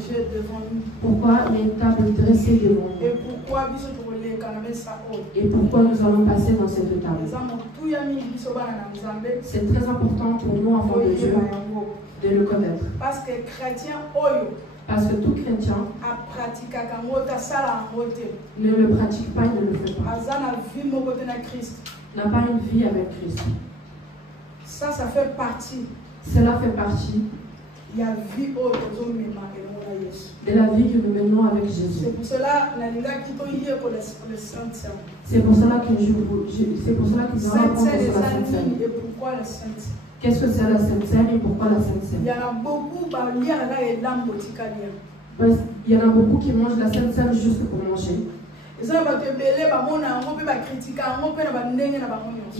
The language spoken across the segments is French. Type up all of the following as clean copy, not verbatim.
rangée devant nous? Pourquoi il y a une table dressée devant nous? Et pourquoi nous allons passer dans cette table? C'est très important pour nous, enfants de Dieu, de le connaître. Parce que tout chrétien ne le pratique pas, il ne le fait pas. N'a pas une vie avec Christ. Ça fait partie. Cela fait partie de la vie que nous menons avec Jésus. C'est pour cela que c'est pour cela que nous allons apprendre sur la Sainte Seine. Et pourquoi la Sainte Seine? Qu'est-ce que c'est la Sainte Seine et pourquoi la Sainte Seine? Il y en a beaucoup qui mangent la Sainte Seine juste pour manger. Il y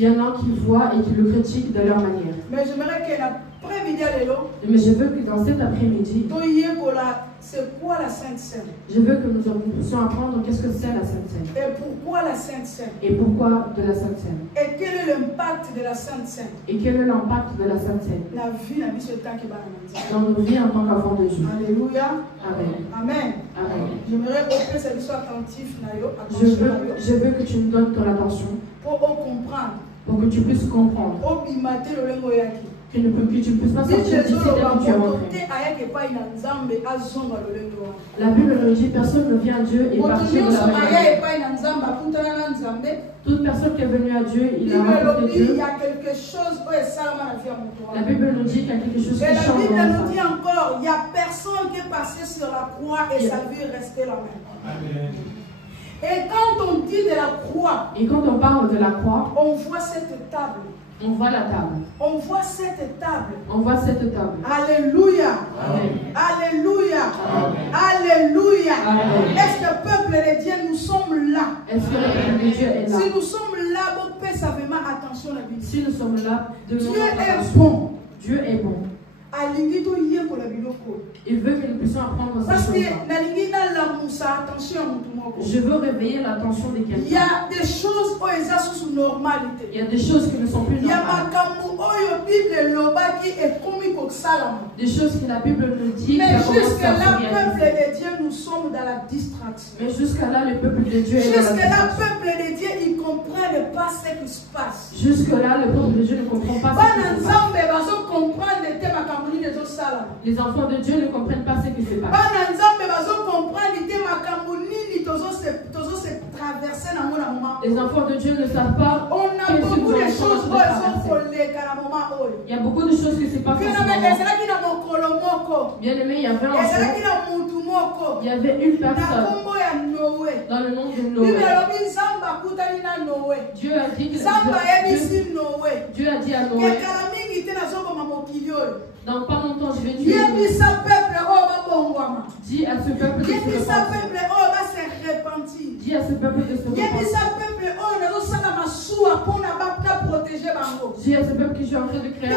en a qui voient et qui le critiquent de leur manière. Mais je veux que dans cet après-midi, c'est quoi la Sainte Seine? Je veux que nous puissions apprendre qu'est-ce que c'est la Sainte Seine. Et pourquoi la Sainte Seine? Et pourquoi de la Sainte Seine? Et quel est l'impact de la Sainte Seine? Et quel est l'impact de la Sainte Seine? La vie dans nos vies en tant qu'enfants de Dieu. Alléluia. Amen. Amen. Amen. J'aimerais que ça soit attentif. Je veux que tu me donnes ton attention. Pour comprendre. Pour que tu puisses comprendre. Que tu ne puisses pas sortir d'ici dès que tu es rentré. La Bible nous dit personne ne vient à Dieu et partir de la manière. Toute personne qui est venue à Dieu, il a rencontré Dieu. La Bible nous dit qu'il y a quelque chose qui change. La Bible nous dit encore, il n'y a personne qui est passé sur la croix et sa vie est restée la même. Amen. Et quand on dit de la croix, et quand on parle de la croix, on voit cette table. On voit la table. On voit cette table. On voit cette table. Alléluia. Amen. Alléluia. Amen. Alléluia. Amen. Est-ce que peuple de Dieu, nous sommes là? Est-ce que le peuple de Dieu est là? Si nous sommes là, vous faites savement attention à la Bible. Si nous sommes là, Dieu est bon. Dieu est bon. Il veut que nous puissions apprendre ces choses-là. Je veux réveiller l'attention de quelqu'un. Il y a des choses sous normalité. Il y a des choses qui ne sont plus normales. Des choses que la Bible nous dit. Mais jusqu'à là, peuple de Dieu, nous sommes dans la distraction. Mais jusqu'à là, le peuple de Dieu est dans la distraction. Jusqu'à là, peuple de Dieu, ils ne comprennent pas ce qui se passe. Jusque là, le peuple de Dieu ne comprend pas ce qui se passe. Les enfants de Dieu ne comprennent pas ce qui se passe. Les enfants de Dieu ne savent pas. On a beaucoup de choses. Il y a beaucoup de choses qui se passent. Bien aimé, il y avait un jour, il y avait une personne dans le nom de Noé. Dieu a dit à Noé, dans pas longtemps je vais tuer. Dis à ce peuple de se repentir. Dis à ce peuple de se repentir. Dis à ce peuple que je suis en train de créer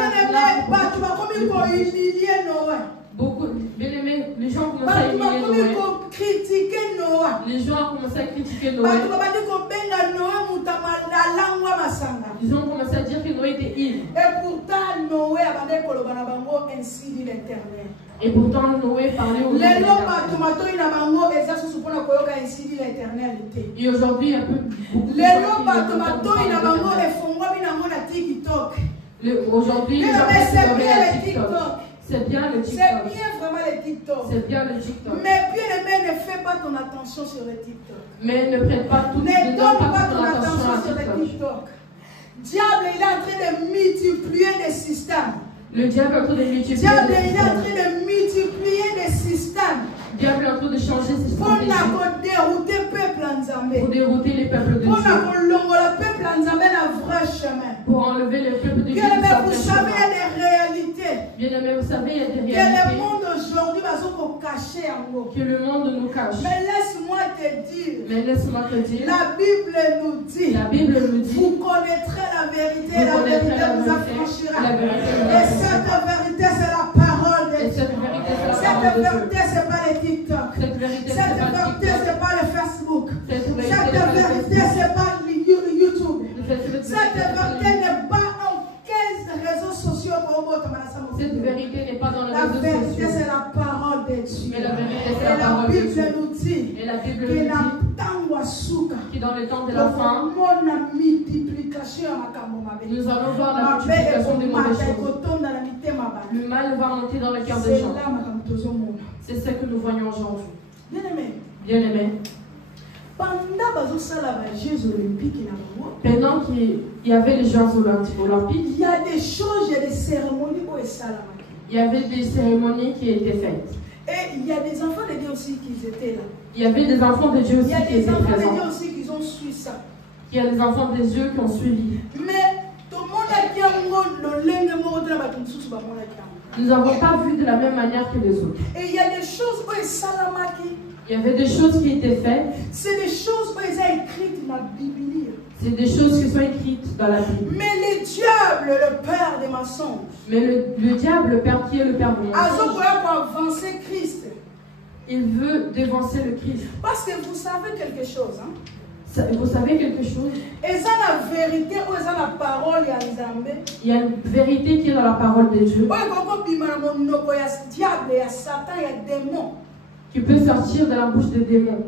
beaucoup. Bien aimé, les gens ont commencé à humilier Noé. Les gens ont commencé à critiquer Noé. Ils ont commencé à dire que Noé était ivre. Et pourtant Noé ainsi dit l'Éternel. Et pourtant Noé parlait aux gens. Et aujourd'hui, il y a aujourd'hui, c'est bien le TikTok. C'est bien vraiment le TikTok. C'est bien le TikTok. Mais bien aimé, ne fais pas ton attention sur le TikTok. Mais ne prête pas toute ne donne pas ton attention sur le TikTok. Diable, il est en train de multiplier des systèmes. Le diable est en train de multiplier. Diable, il est en train de multiplier des systèmes. Diable est en train de changer ses stratégies. Pour dérouter le peuple en Zambé. Pour dérouter les peuples de Dieu. Pour le peuple en Zambé dans le vrai chemin. Pour enlever le peuple de Dieu. Bien aimé, vous savez, il y a des réalités. Bien aimé, vous savez, il y a des réalités. Que le monde aujourd'hui va se cacher en haut. Que le monde nous cache. Mais laisse-moi te dire. Mais laisse-moi te dire. La Bible nous dit. La Bible nous dit. Vous connaîtrez la vérité. La vérité vous affranchira. Et cette vérité, c'est la parole de Dieu. Cette vérité, c'est pas les TikTok. Cette vérité, c'est pas le Facebook. Cette vérité, c'est pas le YouTube. Cette vérité n'est pas en 15 réseaux sociaux. Cette vérité n'est pas dans les réseaux sociaux. La vérité, c'est la parole de Dieu. Mais la vérité, c'est la parole de Dieu. Et la Bible nous dit que dans le temps de la fin, nous allons voir la multiplication des mauvaises choses. Le mal va monter dans le cœur des gens. C'est ce que nous voyons aujourd'hui. Bien-aimés. Pendant qu'il y avait les Jeux olympiques, il y a des choses, il y a des cérémonies où il y avait des cérémonies qui étaient faites. Et il y a des enfants de Dieu aussi qui étaient là. Il y avait des enfants de Dieu aussi qui étaient présents. Il y a des enfants de Dieu aussi qui ont suivi ça. Il y a des enfants de Dieu qui ont suivi. Mais tout le monde a dit nous n'avons pas vu de la même manière que les autres. Et il y a des choses où Salamaki. Il y avait des choses qui étaient faites. C'est des choses où ils ont écrites dans la Bible. C'est des choses qui sont écrites dans la Bible. Mais le diable, le père des mensonges. Mais le diable, le père qui est le père des mensonges. Avancer Christ. Il veut dévancer le Christ. Parce que vous savez quelque chose, hein? Vous savez quelque chose? Et ça, la vérité, ou ça, la parole, il y a une vérité qui est dans la parole de Dieu. Il y a diable, il y a Satan, il y a démon. Qui peut sortir de la bouche des démons.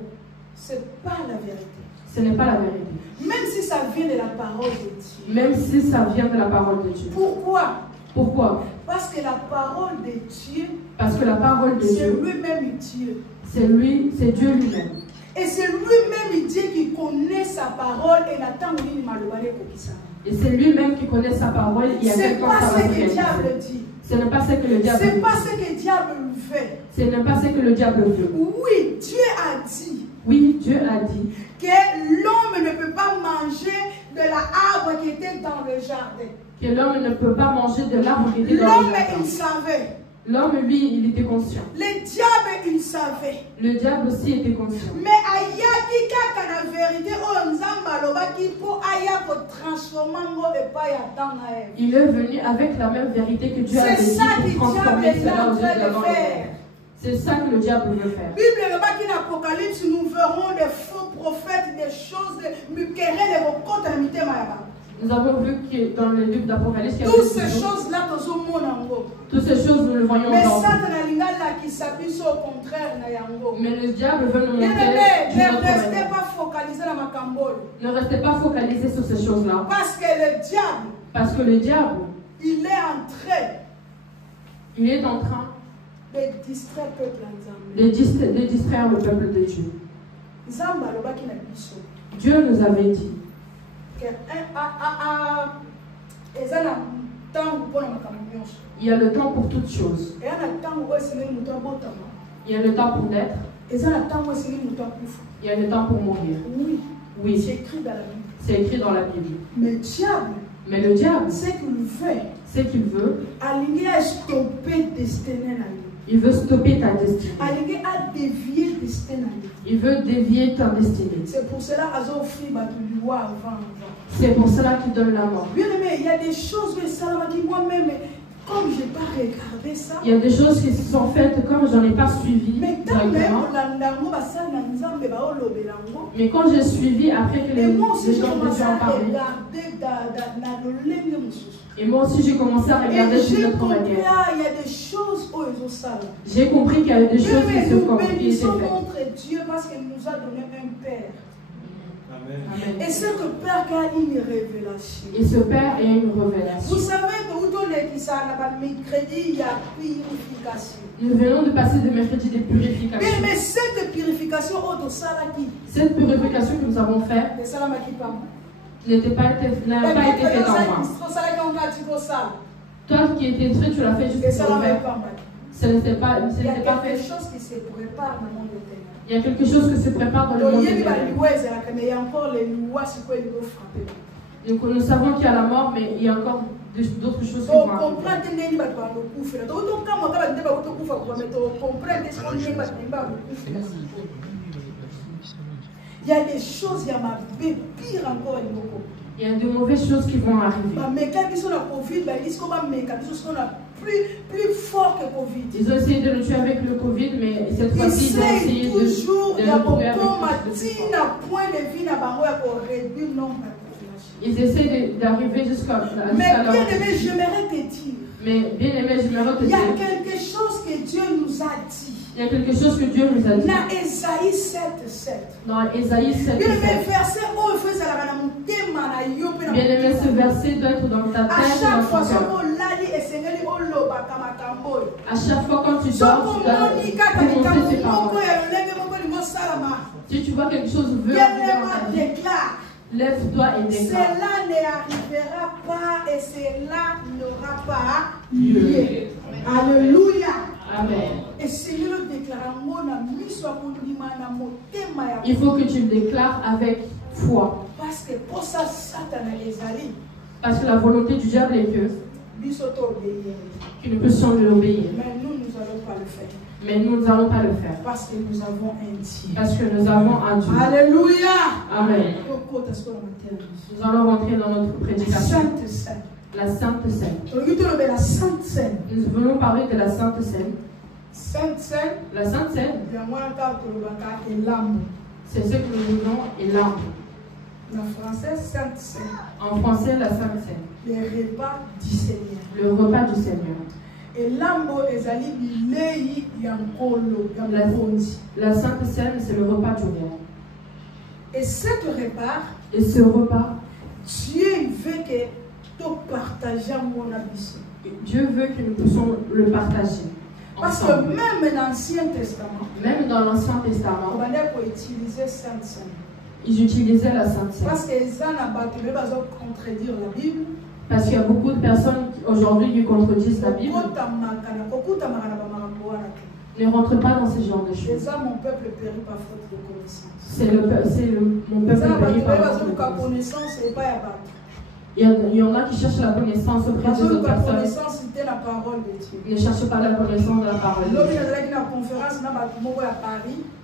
Ce n'est pas la vérité. Ce n'est pas la vérité. Même si ça vient de la parole de Dieu. Même si ça vient de la parole de Dieu. Pourquoi? Pourquoi? Parce que la parole de Dieu. Parce que la parole de Dieu. C'est lui-même Dieu. C'est lui, c'est Dieu lui-même. Et c'est lui-même Dieu qui connaît sa parole et n'attend ni malobale pour ça. Et c'est lui-même qui connaît sa parole. C'est pas ce que le diable dit. Ce n'est pas ce que le diable C'est pas ce que le diable fait. Ce n'est pas ce que le diable veut. Oui, Dieu a dit. Oui, Dieu a dit. Que l'homme ne peut pas manger de l'arbre qui était dans le jardin. Que l'homme ne peut pas manger de l'arbre qui était dans le jardin. L'homme, il savait. L'homme, lui, il était conscient. Le diable, il savait. Le diable aussi était conscient. Mais ayaki kaka na vérité o nzamba lobaki po aya ko transformer ngo epai ya tanga Ève. Il est venu avec la même vérité que Dieu avait dit pour transformer cela aux yeux de l'avant. C'est ça que le diable veut faire. Bible lobaki na Apocalypse, nous verrons des faux prophètes, des choses de querelles et vos contre mitema ya. Nous avons vu que dans le livre d'Apocalypse, toutes ces choses-là, toutes ces choses, nous le voyons aujourd'hui. Mais le diable veut nous montrer. Ne restez pas focalisé dans ma cambole. Ne restez pas focalisé sur ces choses-là. Parce que le diable, il est en train de distraire le peuple. De distraire le peuple de Dieu. Dieu nous avait dit. Il y a le temps pour toutes choses. Il y a le temps pour naître. Il y a le temps pour mourir. Oui. C'est écrit dans la Bible. C'est écrit dans la Bible. Mais le diable, c'est qu'il fait. C'est qu'il veut. Il veut stopper ta destinée. Il veut dévier ta destinée. C'est pour cela C'est pour cela qu'il donne la mort. Bien aimé, il y a des choses qui moi-même, comme je n'ai pas regardé ça. Il y a des choses qui se sont faites comme je n'en ai pas suivi. Mais quand j'ai suivi après que les gens ont parlé. Et moi aussi j'ai commencé à regarder d'une autre manière. Il y a des choses où ils ont ça. J'ai compris qu'il y avait des choses qui se bénissons notre Dieu parce qu'il nous a donné un Père. Amen. Et ce Père a une révélation. Et ce Père a une révélation. Vous savez que vous donnez qui ça n'a pas mercredi, il y a purification. Nous venons de passer de mercredi de purification. Mais cette purification, cette purification que nous avons faite n'était pas été faite en moi. Toi qui étais instruit, tu l'as fait juste pour faire. Ce n'était pas fait. Il y a quelque chose qui se prépare dans le monde éternel. Il y a quelque chose qui se prépare dans le monde éternel. Il y a encore les lois sur quoi il faut frapper. Donc nous savons qu'il y a la mort, mais il y a encore d'autres choses qui vont arriver. Il y a des choses, il y a ma pire encore. Il y a de mauvaises choses qui vont arriver. Plus fort que Covid. Ils ont essayé de nous tuer avec le Covid, mais cette fois-ci, ils ont essayé de nous tuer avec le Covid. Ils essaient d'arriver jusqu'à mais bien aimé, j'aimerais te dire. Mais bien aimé, j'aimerais te dire. Il y a quelque chose que Dieu nous a dit. Il y a quelque chose que Dieu nous a dit. Dans Ésaïe 7:7. Dans Ésaïe 7:7. Bien-aimé, ce verset doit être dans ta tête. À chaque fois quand tu dors, tu dois prononcer ces paroles. Si tu vois quelque chose veut lève-toi et déclare. Cela n'arrivera pas et cela n'aura pas lieu. Alléluia. Amen. Et Seigneur déclare. Il faut que tu le déclares avec foi. Parce que pour ça, Satan a les alliés. Parce que la volonté du diable est que nous puissions lui obéir. Mais nous n'allons pas le faire. Mais nous n'allons pas le faire. Parce que nous avons un Dieu. Parce que nous avons un Dieu. Alléluia. Amen. Nous allons rentrer dans notre prédication. La Sainte Seine. La Sainte Seine. Nous voulons parler de la Sainte Seine. Sainte Seine. La Sainte Seine. C'est ce que nous voulons et l'arbre. En français, Sainte Seine. En français, la Sainte Seine. Le repas du Seigneur. Le repas du Seigneur. Et l'ambo ezali bilei yankolo. La Sainte Seine, c'est le repas du roi. Et ce repas, Dieu veut que tu partages mon abysse. Dieu veut que nous puissions le partager. Parce que même dans l'Ancien Testament, ils utilisaient la Sainte Seine. Parce qu'ils ont contredire la Bible. Parce qu'il y a beaucoup de personnes aujourd'hui qui contredisent la Bible. Ne rentre pas dans ce genre de choses. C'est mon peuple périt par faute de connaissance. Mon peuple périt par faute de connaissance. Il y en a qui cherchent la connaissance auprès des autres personnes. Ne cherchent pas la connaissance de la parole.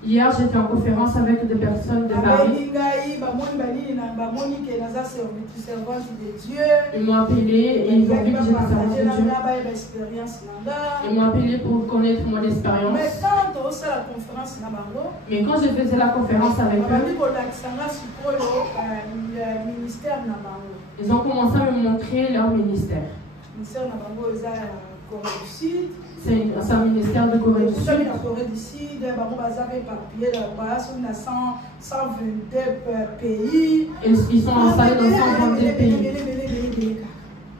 Hier, j'étais en conférence avec des personnes de Paris. Ils m'ont appelé et ils ont vu que j'étais servante de Dieu. Ils m'ont appelé pour connaître mon expérience. Mais quand je faisais la conférence avec eux, ils ont commencé à me montrer leur ministère. C'est un ministère de Corée du Sud. Et ils sont installés dans 122 pays.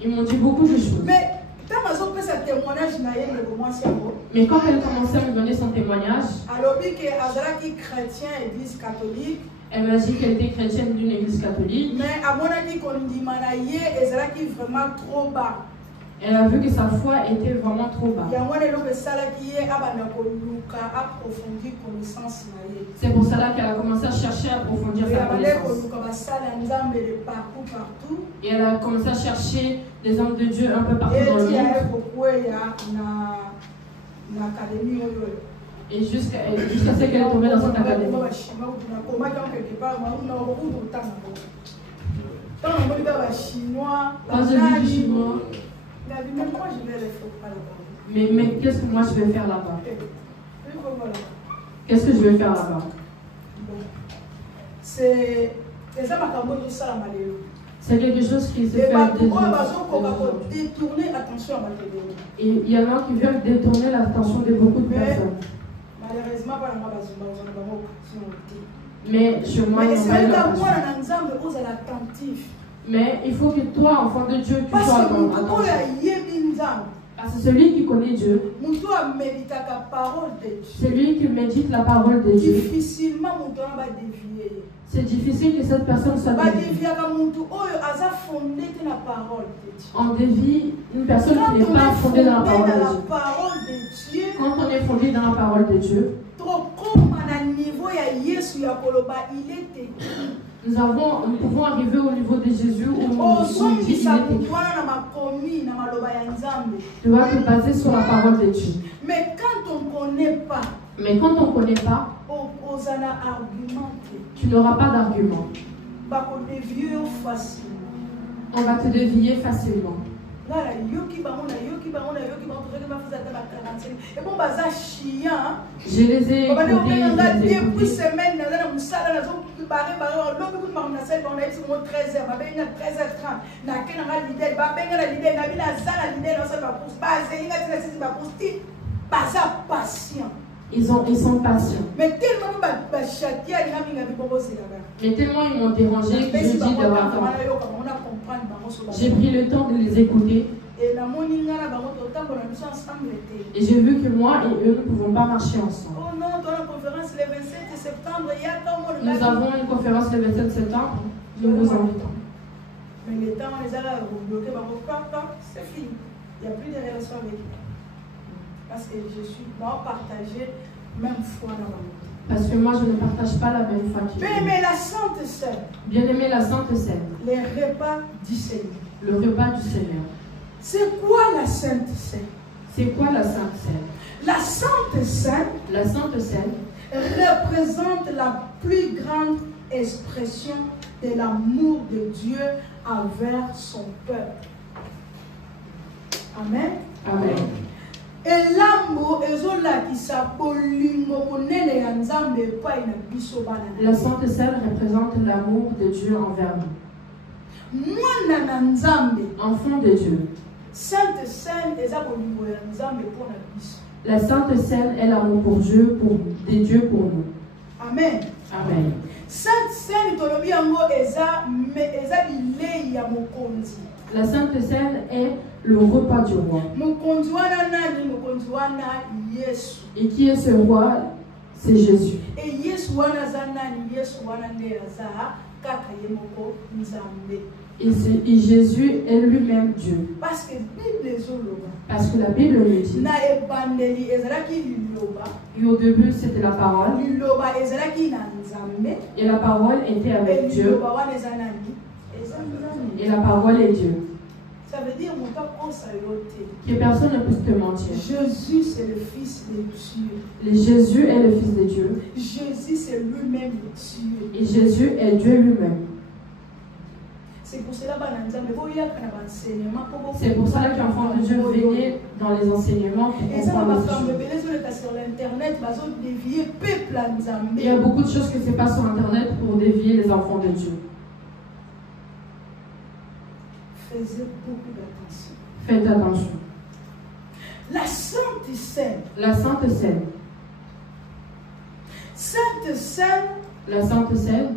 Ils m'ont dit beaucoup de choses. Mais quand elle commençait à me donner son témoignage, elle m'a dit qu'elle était chrétienne d'une église catholique. Mais elle a vu que sa foi était vraiment trop bas. C'est pour cela qu'elle a commencé à chercher à approfondir sa connaissance. Et elle a commencé à chercher des hommes de Dieu un peu partout dans le monde. Et jusqu'à ce qu'elle est tombée dans cette académie. Quand j'ai vu du chinois, mais qu'est-ce que moi je vais faire là-bas? Qu'est-ce que je vais faire là-bas? C'est quelque chose qui se fait détourner l'attention. Et il y en a qui veulent détourner l'attention de beaucoup de personnes. Malheureusement, mais chez moi, mais il faut que toi, enfant de Dieu, tu sois attentif. Parce que celui qui connaît Dieu, celui qui médite la parole de Dieu, c'est difficile que cette personne soit déviée. On dévie une personne qui n'est pas fondée dans la parole de Dieu. Quand on est fondé dans la parole de Dieu, nous pouvons arriver au niveau de Jésus où il dit qu'il est écrit. Tu dois te baser sur la parole de Dieu. Mais quand on ne connaît pas, tu n'auras pas d'argument. On va te dévier facilement. Je les ai Ils sont patients. Mais tellement ils m'ont dérangé que je dis d'avoir attendre. J'ai pris le temps de les écouter. Et j'ai vu que moi et eux ne pouvons pas marcher ensemble. Nous avons une conférence le 27 septembre. Nous vous invitons. Mais les temps, on les a bloqués, c'est fini. Il n'y a plus de relation avec eux. Parce que je suis partagé même foi dans ma vie. Parce que moi, je ne partage pas la même foi que Bien aimé la Sainte Seine. Bien aimé la Sainte Seine. Les repas du Seigneur. Le repas du Seigneur. C'est quoi la Sainte Seine? C'est quoi la Sainte Seine? La Sainte Seine. La Sainte Seine représente la plus grande expression de l'amour de Dieu envers son peuple. Amen. Amen. Et l'amour La Sainte Seine représente l'amour de Dieu envers nous. Enfant de Dieu. Sainte Seine la Sainte Seine est l'amour pour Dieu, des dieux pour nous. Amen. Amen. Sainte Seine la Sainte Seine est le repas du roi. Et qui est ce roi? C'est Jésus. Et Jésus est lui-même Dieu. Parce que la Bible le dit. Et au début, c'était la parole. Et la parole était avec Dieu. Et la parole est Dieu. Ça veut dire que personne ne peut te mentir. Jésus, c'est le Fils de Dieu. Jésus est le Fils de Dieu. Jésus, c'est lui-même Dieu. Et Jésus est Dieu lui-même. C'est pour cela qu'enfants de Dieu venaient dans les enseignements pour comprendre les choses. Il y a beaucoup de choses qui se passent sur Internet pour dévier les enfants de Dieu. Faites beaucoup d'attention. Faites attention. La Sainte Seine. La Sainte Seine. Sainte Seine. La Sainte Seine.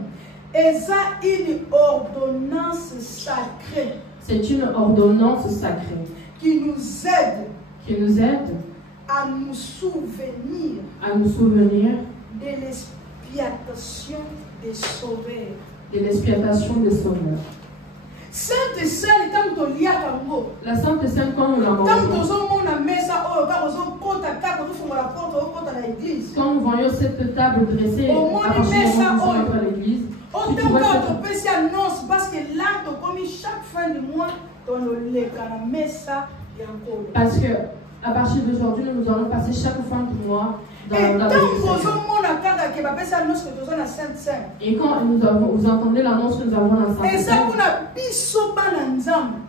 C'est une ordonnance sacrée. C'est une ordonnance sacrée. Qui nous aide. Qui nous aide. À nous souvenir. À nous souvenir. De l'expiation des sauveurs. De l'expiation des sauveurs. Sainte Seine, la Sainte Seine, quand nous la mangeons, quand nous voyons cette table dressée à l'église, parce que à partir d'aujourd'hui, nous allons passer chaque fin du mois dans la et quand vous entendez l'annonce que nous avons la Sainte Seine,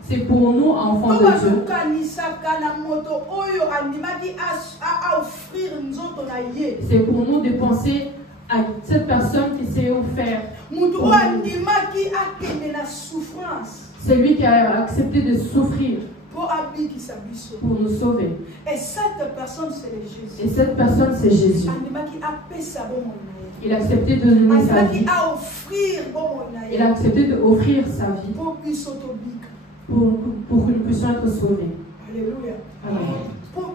c'est pour nous, enfants de Dieu. C'est pour nous de penser à cette personne qui s'est offert. C'est lui qui a accepté de souffrir pour nous sauver. Et cette personne, c'est Jésus. Et cette personne, c'est Jésus. Il a accepté de donner sa vie. Il a accepté d'offrir sa vie pour que nous puissions être sauvés. Alléluia. Amen. Pour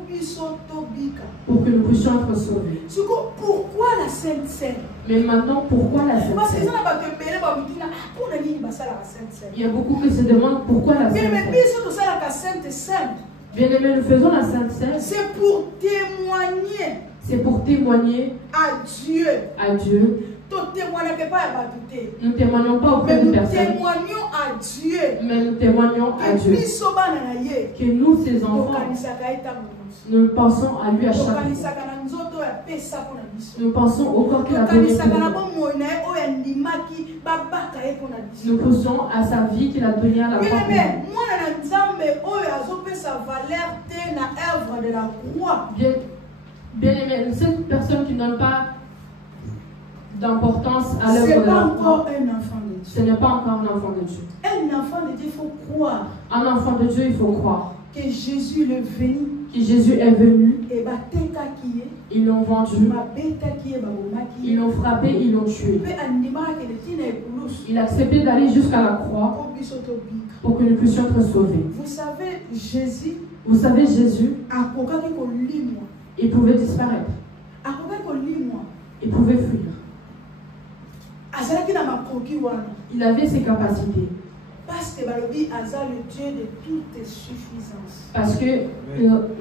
que nous puissions être sauvés. Pourquoi la Sainte Seine? Mais maintenant, pourquoi la Sainte Seine? Il y a beaucoup qui se demandent pourquoi la Sainte Seine. Bien aimé, nous faisons la Sainte Seine. C'est pour témoigner. C'est pour témoigner à Dieu. À Dieu. Nous ne témoignons pas auprès de personne. Nous témoignons à Dieu. Mais nous témoignons à Dieu. Que nous, ses enfants, nous pensons à lui à chaque fois. Nous pensons au corps qu'il a donné pour nous. Nous pensons à sa vie qu'il a donnée à la croix. Bien aimé, cette personne qui ne donne pas d'importance à l'œuvre de la croix, ce n'est pas encore un enfant de Dieu. Un enfant de Dieu, il faut croire. Un enfant de Dieu, il faut croire que Jésus est venu que Jésus est venu, ils l'ont vendu, ils l'ont frappé, ils l'ont tué. Il a accepté d'aller jusqu'à la croix pour que nous puissions être sauvés. Vous savez, Jésus, il pouvait disparaître. Il pouvait fuir. Il avait ses capacités. Parce que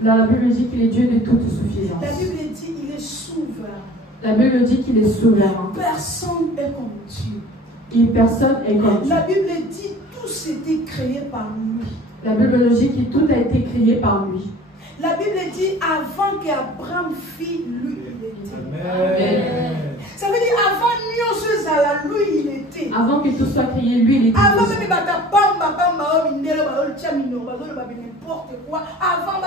dans la Bible dit qu'il est Dieu de toute suffisance. La Bible dit qu'il est souverain. La Bible dit qu'il est souverain. Personne est comme Dieu. Et personne est comme Dieu. La Bible dit tout c'était créé par lui. La Bible dit que tout a été créé par lui. La Bible dit avant qu'Abraham fit, lui il était. Amen. Ça veut dire avant lui il était. Avant que tout soit créé, lui il était. Avant même n'importe quoi. Avant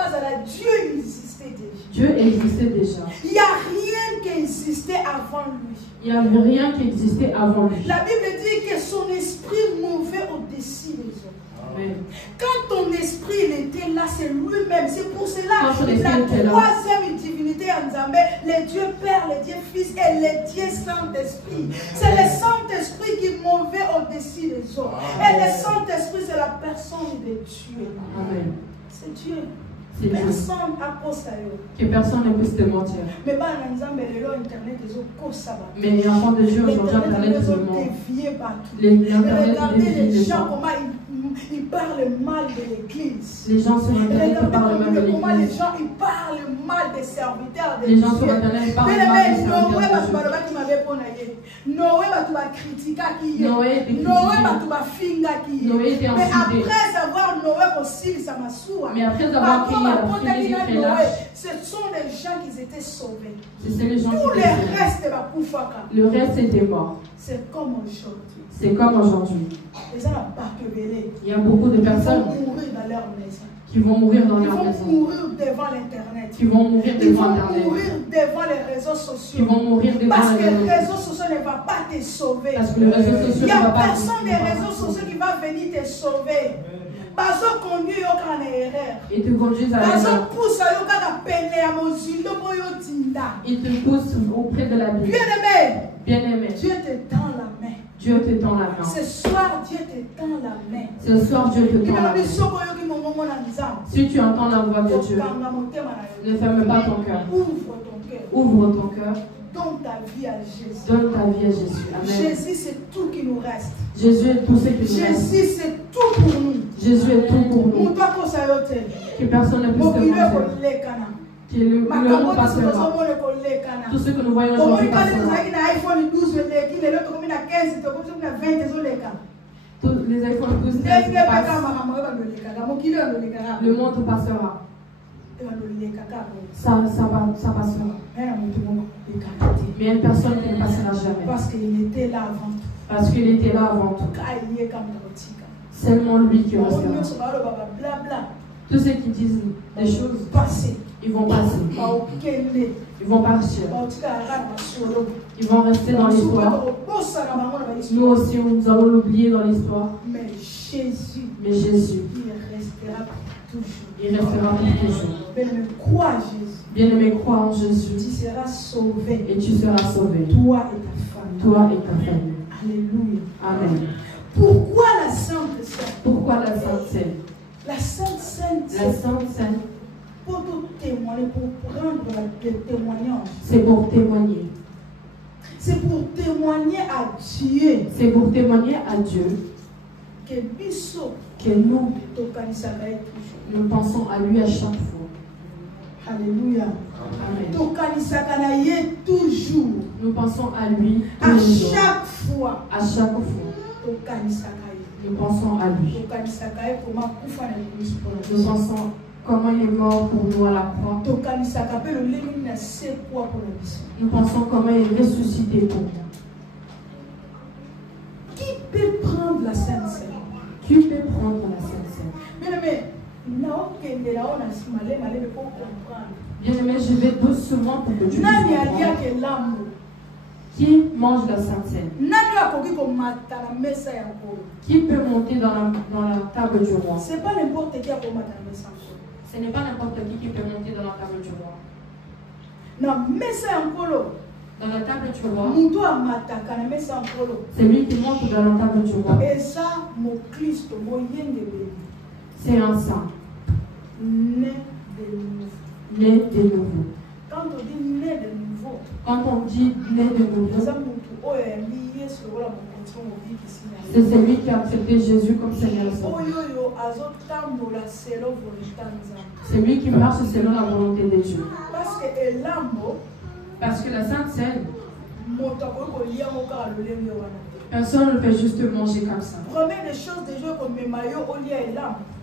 Dieu existait déjà. Dieu existait déjà. Il n'y a rien qui existait avant lui. Il n'y avait rien qui existait avant lui. La Bible dit que son esprit mouvait au-dessus des hommes. Amen. Quand ton esprit il était là, c'est lui-même. C'est pour cela que la troisième divinité en Nzambé, le Dieu Père, le Dieu Fils et le Dieu Saint-Esprit. C'est le Saint-Esprit qui mouvait au-dessus des hommes. Et le Saint-Esprit, c'est la personne de Dieu. Amen. C'est Dieu. Personne n'a pas ça. Que personne ne puisse te mentir. Mais les enfants de Dieu aujourd'hui, Internet se ment. Regardez les gens, comment ils parlent mal de l'église. Les gens sur Internet parlent mal de l'église. Comment les gens ils parlent mal des serviteurs de Dieu. Les gens sur Internet parlent mal des serviteurs de Dieu. Mais après avoir Noé aussi, ça m'a souri. Mais après avoir crié, ce sont les gens qui étaient sauvés. C'est les gens tout qui le reste, le reste était mort. C'est comme aujourd'hui. C'est comme aujourd'hui. Il y a beaucoup de personnes qui vont mourir dans leur maison. Qui vont mourir devant l'Internet. Qui vont mourir devant Internet. Qui vont mourir devant les réseaux sociaux. Qui vont mourir devant parce que les réseaux sociaux ne vont pas te sauver. Parce que les réseaux sociaux il n'y a personne des réseaux sociaux qui va venir te sauver. Ils te conduisent à l'erreur. Ils te poussent auprès de la Bible. Bien-aimé. Dieu te tend la main. Dieu te tend la main. Ce soir, Dieu te tend la main. Ce soir, Dieu te tend la main. Si tu entends la voix de Dieu, ne ferme pas ton cœur. Ouvre ton cœur. Donne ta vie à Jésus. Donne ta vie à Jésus. Amen. Jésus, c'est tout qui nous reste. Jésus est tout ce qui nous reste. Jésus, c'est tout pour nous. Jésus est tout pour nous. Que personne ne puisse te mentir. Que le monde passera. Tout ce que nous voyons aujourd'hui passera. Tous les iPhone 12 passent. Le monde passera. Ça passera. Mais une personne qui ne passera jamais. Parce qu'il était là avant tout. Parce qu'il était là avant tout. Seulement lui qui restera. Tous ceux qui disent des choses, ils vont passer. Ils vont partir. Ils vont rester dans l'histoire. Nous aussi, nous allons l'oublier dans l'histoire. Mais Jésus, il restera toujours. Il restera pour toujours. Bien-aimé, crois en Jésus. Bien-aimé, crois en Jésus. Tu seras sauvé. Et tu seras sauvé. Toi et ta famille. Toi et ta famille. Alléluia. Amen. Pourquoi la Sainte Seine? Pourquoi la Sainte Seine? La Sainte Seine. La Sainte Seine. Pour tout témoigner, pour prendre le témoignage. C'est pour témoigner. C'est pour témoigner à Dieu. C'est pour témoigner à Dieu. Que nous pensons à lui à chaque fois. Alléluia. Amen. Toujours. Nous pensons à lui à chaque fois. À chaque fois. Nous pensons à lui. Nous pensons comment il est mort pour nous à la croix. Nous pensons comment il est ressuscité pour nous. Qui peut prendre la Sainte Seine? Qui peut prendre la Sainte Seine? Bien-aimé, je vais doucement pour que tu puisses. Qui mange la Sainte Seine? Qui peut monter dans la table du roi? C'est pas n'importe qui a Ce n'est pas n'importe qui peut monter dans la table du roi. Dans la table du roi, c'est lui qui monte dans la table du roi. C'est un saint. Né de nouveau. Quand on dit né de nouveau, c'est celui qui a accepté Jésus comme Seigneur. C'est lui qui marche selon la volonté de Dieu. Parce que la Sainte Seine, personne ne peut juste manger comme ça.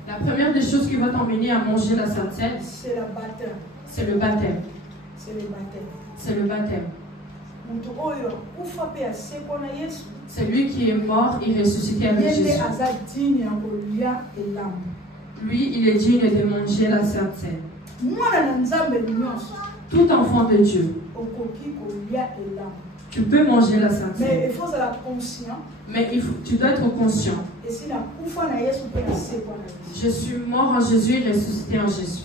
La première des choses qui va t'emmener à manger la Sainte Seine, c'est le baptême. C'est le baptême. C'est le baptême. C'est lui qui est mort et ressuscité avec Jésus. Lui, il est digne de manger la Sainte Seine. Tout enfant de Dieu, tu peux manger la Sainte Seine. Mais il faut être conscient. Mais tu dois être conscient. Je suis mort en Jésus et ressuscité en Jésus.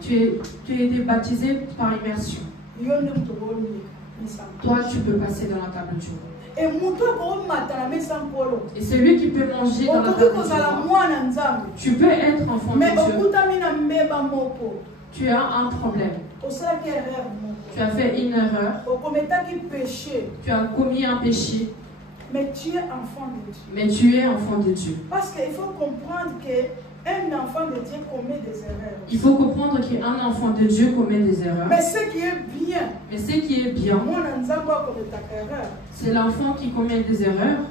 Tu as été baptisé par immersion. Toi, tu peux passer dans la table du roi. Et c'est lui qui peut manger dans la table du roi. Tu peux être enfant de Dieu. Tu as un problème. Tu as fait une erreur. Tu as commis un péché. Mais tu es enfant de Dieu. Mais tu es enfant de Dieu. Parce qu'il faut comprendre qu'un enfant de Dieu commet des erreurs. Il faut comprendre qu'un enfant de Dieu commet des erreurs. Mais ce qui est bien, c'est l'enfant qui commet des erreurs.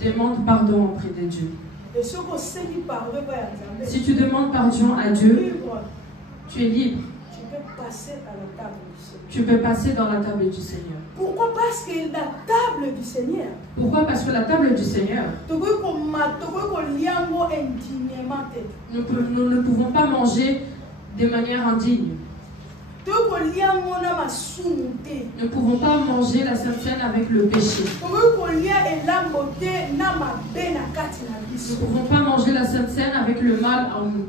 Demande pardon auprès de Dieu. Si tu demandes pardon à Dieu, tu es libre. Tu peux passer dans la table du Seigneur. Pourquoi? Parce que la table du Seigneur. Pourquoi? Parce que la table du Seigneur, nous ne pouvons pas manger de manière indigne. Nous ne pouvons pas manger la Sainte Seine avec le péché. Nous ne pouvons pas manger la Sainte Seine avec le mal en nous.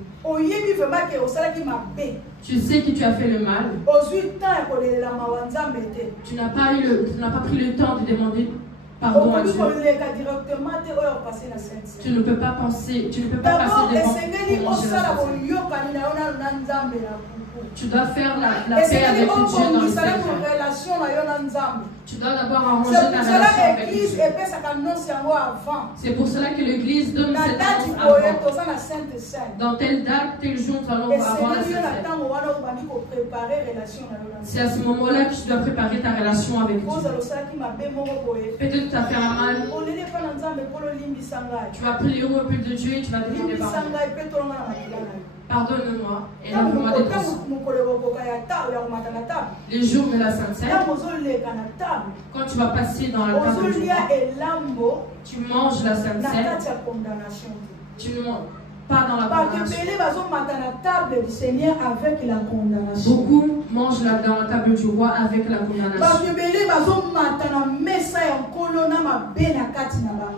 Tu sais que tu as fait le mal. Tu n'as pas pris le temps de demander pardon à Dieu. Tu ne peux pas passer devant pour manger la Sainte Seine. Tu dois faire la paix avec Dieu dans le secret. Tu dois d'abord arranger ta relation avec Dieu. C'est pour cela que l'Église donne cette annonce avant. Dans telle date, tel jour, nous allons avoir la Sainte Seine. C'est à ce moment-là que tu dois préparer ta relation avec Dieu. Peut-être que tu as fait un mal. Tu as pris le repos de Dieu et tu vas demander pardon. Pardonne-moi et lave-moi des poissons. Les jours de la Sainte Seine, quand tu vas passer dans la table du roi, tu manges la Sainte Seine. Tu ne manges pas dans la condamnation. Beaucoup mangent dans la table du roi avec la condamnation.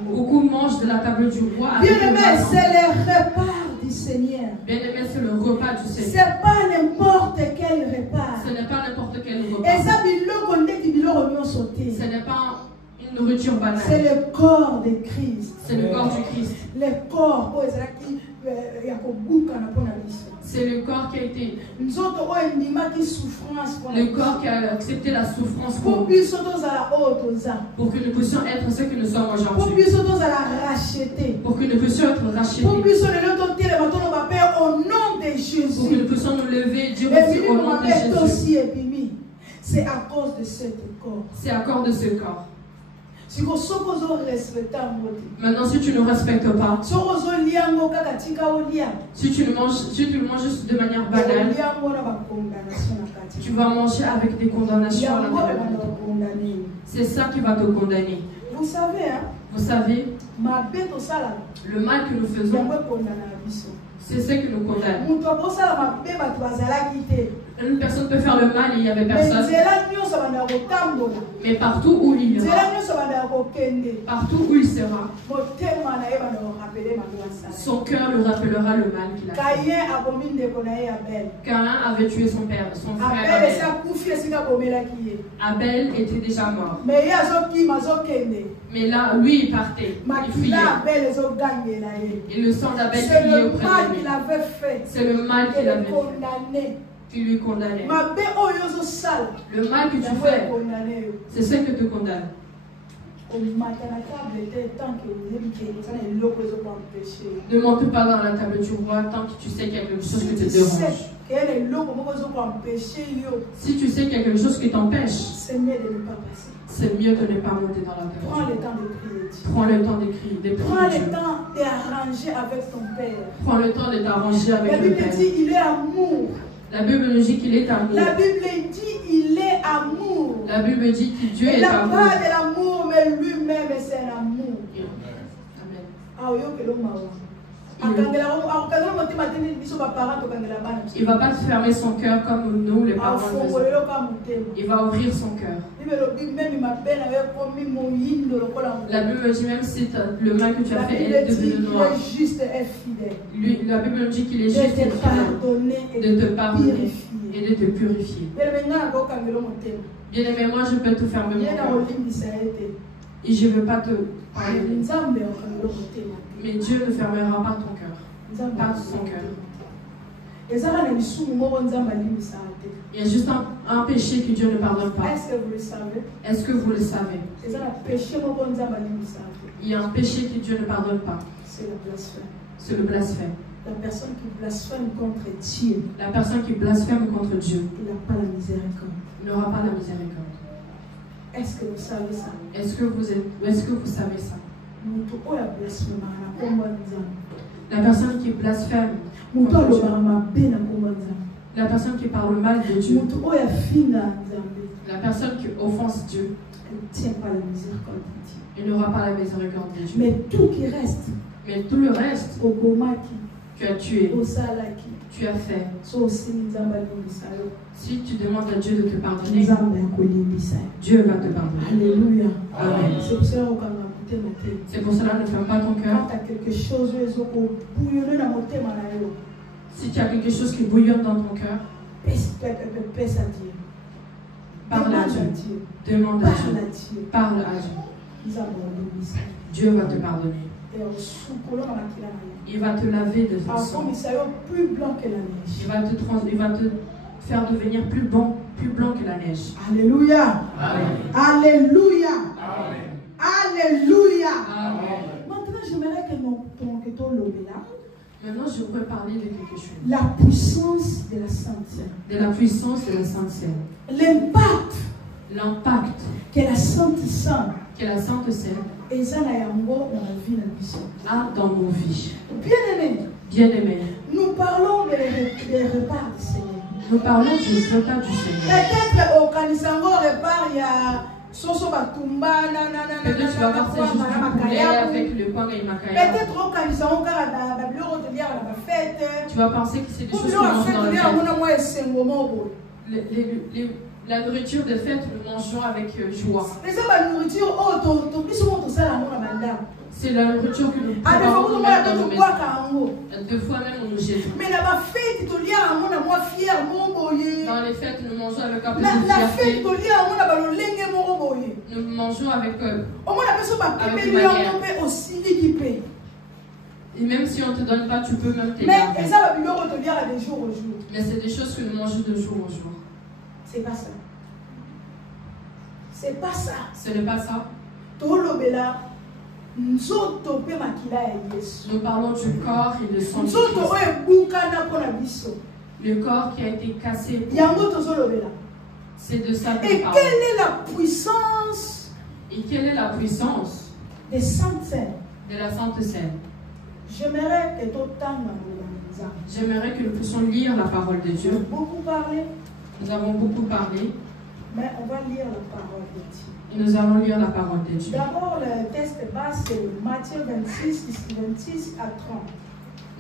Beaucoup mangent de la table du roi avec la condamnation. C'est le repas du Seigneur. Bien-aimé, c'est le repas du Seigneur. C'est pas n'importe quel repas. Ce n'est pas n'importe quel repas. Ce n'est pas une nourriture banale. C'est le corps de Christ. C'est le corps du Christ. Le corps, c'est le corps qui a été. Le corps qui a accepté la souffrance pour que nous puissions être ce que nous sommes aujourd'hui. Pour que nous puissions être rachetés. Pour que nous puissions nous lever et dire aussi au nom de Jésus. C'est à cause de ce corps. C'est à cause de ce corps. Maintenant, si tu ne respectes pas, si tu le manges juste de manière banale, tu vas manger avec des condamnations à l'intérieur de toi. C'est ça qui va te condamner. Vous savez, le mal que nous faisons, c'est ce que nous condamne. Une personne peut peut faire le mal et il n'y avait personne. Mais partout où il ira, partout où il sera, son cœur lui rappellera le mal qu'il a fait. Caïn avait tué son frère Abel était déjà mort. Mais là, lui, il partait. Il fuyait. Et le sang d'Abel criait auprès de lui. C'est le mal qu'il avait fait. Tu lui condamnais. Le mal que tu fais, c'est ce que te condamne. Ne monte pas dans la table du roi tant que tu sais quelque chose qui te dérange. Si tu sais quelque chose qui t'empêche, c'est mieux de ne pas monter dans la table. Prends le temps de prier. Prends le temps d'écrire. Prends le temps d'arranger avec ton Père. Prends le temps de t'arranger avec le Père. La Bible dit il est amour. La Bible nous dit qu'il est amour. La Bible dit il est amour. La Bible dit que Dieu est amour. Il n'a pas de l'amour, mais lui-même c'est un amour. Amen. Il ne va pas fermer son cœur comme nous, les parents. Il va ouvrir son cœur. La Bible dit même si le mal que tu as fait est devenu noir. La Bible dit qu'il est juste et fidèle de te pardonner et de te purifier. Bien-aimé, moi je peux tout fermer mon cœur. Et je ne veux pas te parler. Mais Dieu ne fermera pas ton cœur. Pas son cœur. Il y a juste un péché que Dieu ne pardonne pas. Est-ce que vous le savez? Est-ce que vous le savez? Il y a un péché que Dieu ne pardonne pas. C'est le blasphème. C'est le blasphème. La personne qui blasphème contre Dieu. La personne qui blasphème contre Dieu. Il n'a pas la miséricorde. Il n'aura pas la miséricorde. Est-ce que vous savez ça? Est-ce que vous savez ça? La personne qui blasphème contre Dieu. La personne qui parle mal de Dieu. La personne qui offense Dieu. Elle ne tient pas la miséricorde de Dieu. Il n'aura pas la miséricorde de Dieu. Mais tout qui reste. Mais tout le reste. Tu as tué. Tu as fait. Si tu demandes à Dieu de te pardonner, Dieu va te pardonner. Alléluia. Amen. C'est pour cela ne ferme pas ton cœur. Si tu as quelque chose qui bouillonne dans ton cœur, parle à Dieu. Demande à Dieu. Parle à Dieu. Dieu va te pardonner. Il va te laver de ton sang. Plus blanc que la neige. Il va te faire devenir plus blanc que la neige. Alléluia. Amen. Alléluia. Amen. Alléluia. Amen. Maintenant, j'aimerais que ton lobby là. Maintenant, je voudrais parler de quelque chose. La puissance de la Sainte Seine. De la puissance de la Sainte Seine. L'impact que la Sainte Seine. Que la Sainte Seine a dans nos vies. Bien-aimés. Nous parlons des repas du Seigneur. Nous parlons du repas du Seigneur. Peut-être au Kanisango repas, il y a Soso Batumba, peut-être tu vas voir c'est juste du poulet avec le pain et le macaya. Peut-être au Kanisango, tu vas penser que c'est des choses qu'on mange dans la fête. La nourriture de fête, nous mangeons avec joie. C'est la nourriture que nous pouvons mettre dans nos maisons. Deux fois même, on nous jette. Dans les fêtes, nous mangeons avec un peu de fierté. Nous mangeons avec manière. Et même si on ne te donne pas, tu peux même t'égarer. Mais c'est des choses que nous mangeons de jour au jour. C'est pas ça. C'est pas ça. Ce n'est pas ça. Nous parlons du corps et de son Christ. Le corps qui a été cassé. C'est de ça que nous parlons. Et quelle est la puissance? Et quelle est la puissance des Saintes Seines? De la Sainte Seine? J'aimerais que nous puissions lire la parole de Dieu. Beaucoup parlé. Nous avons beaucoup parlé. Mais on va lire la parole de Dieu. Et nous allons lire la parole de Dieu. D'abord, le texte de base, c'est Matthieu 26 à 30.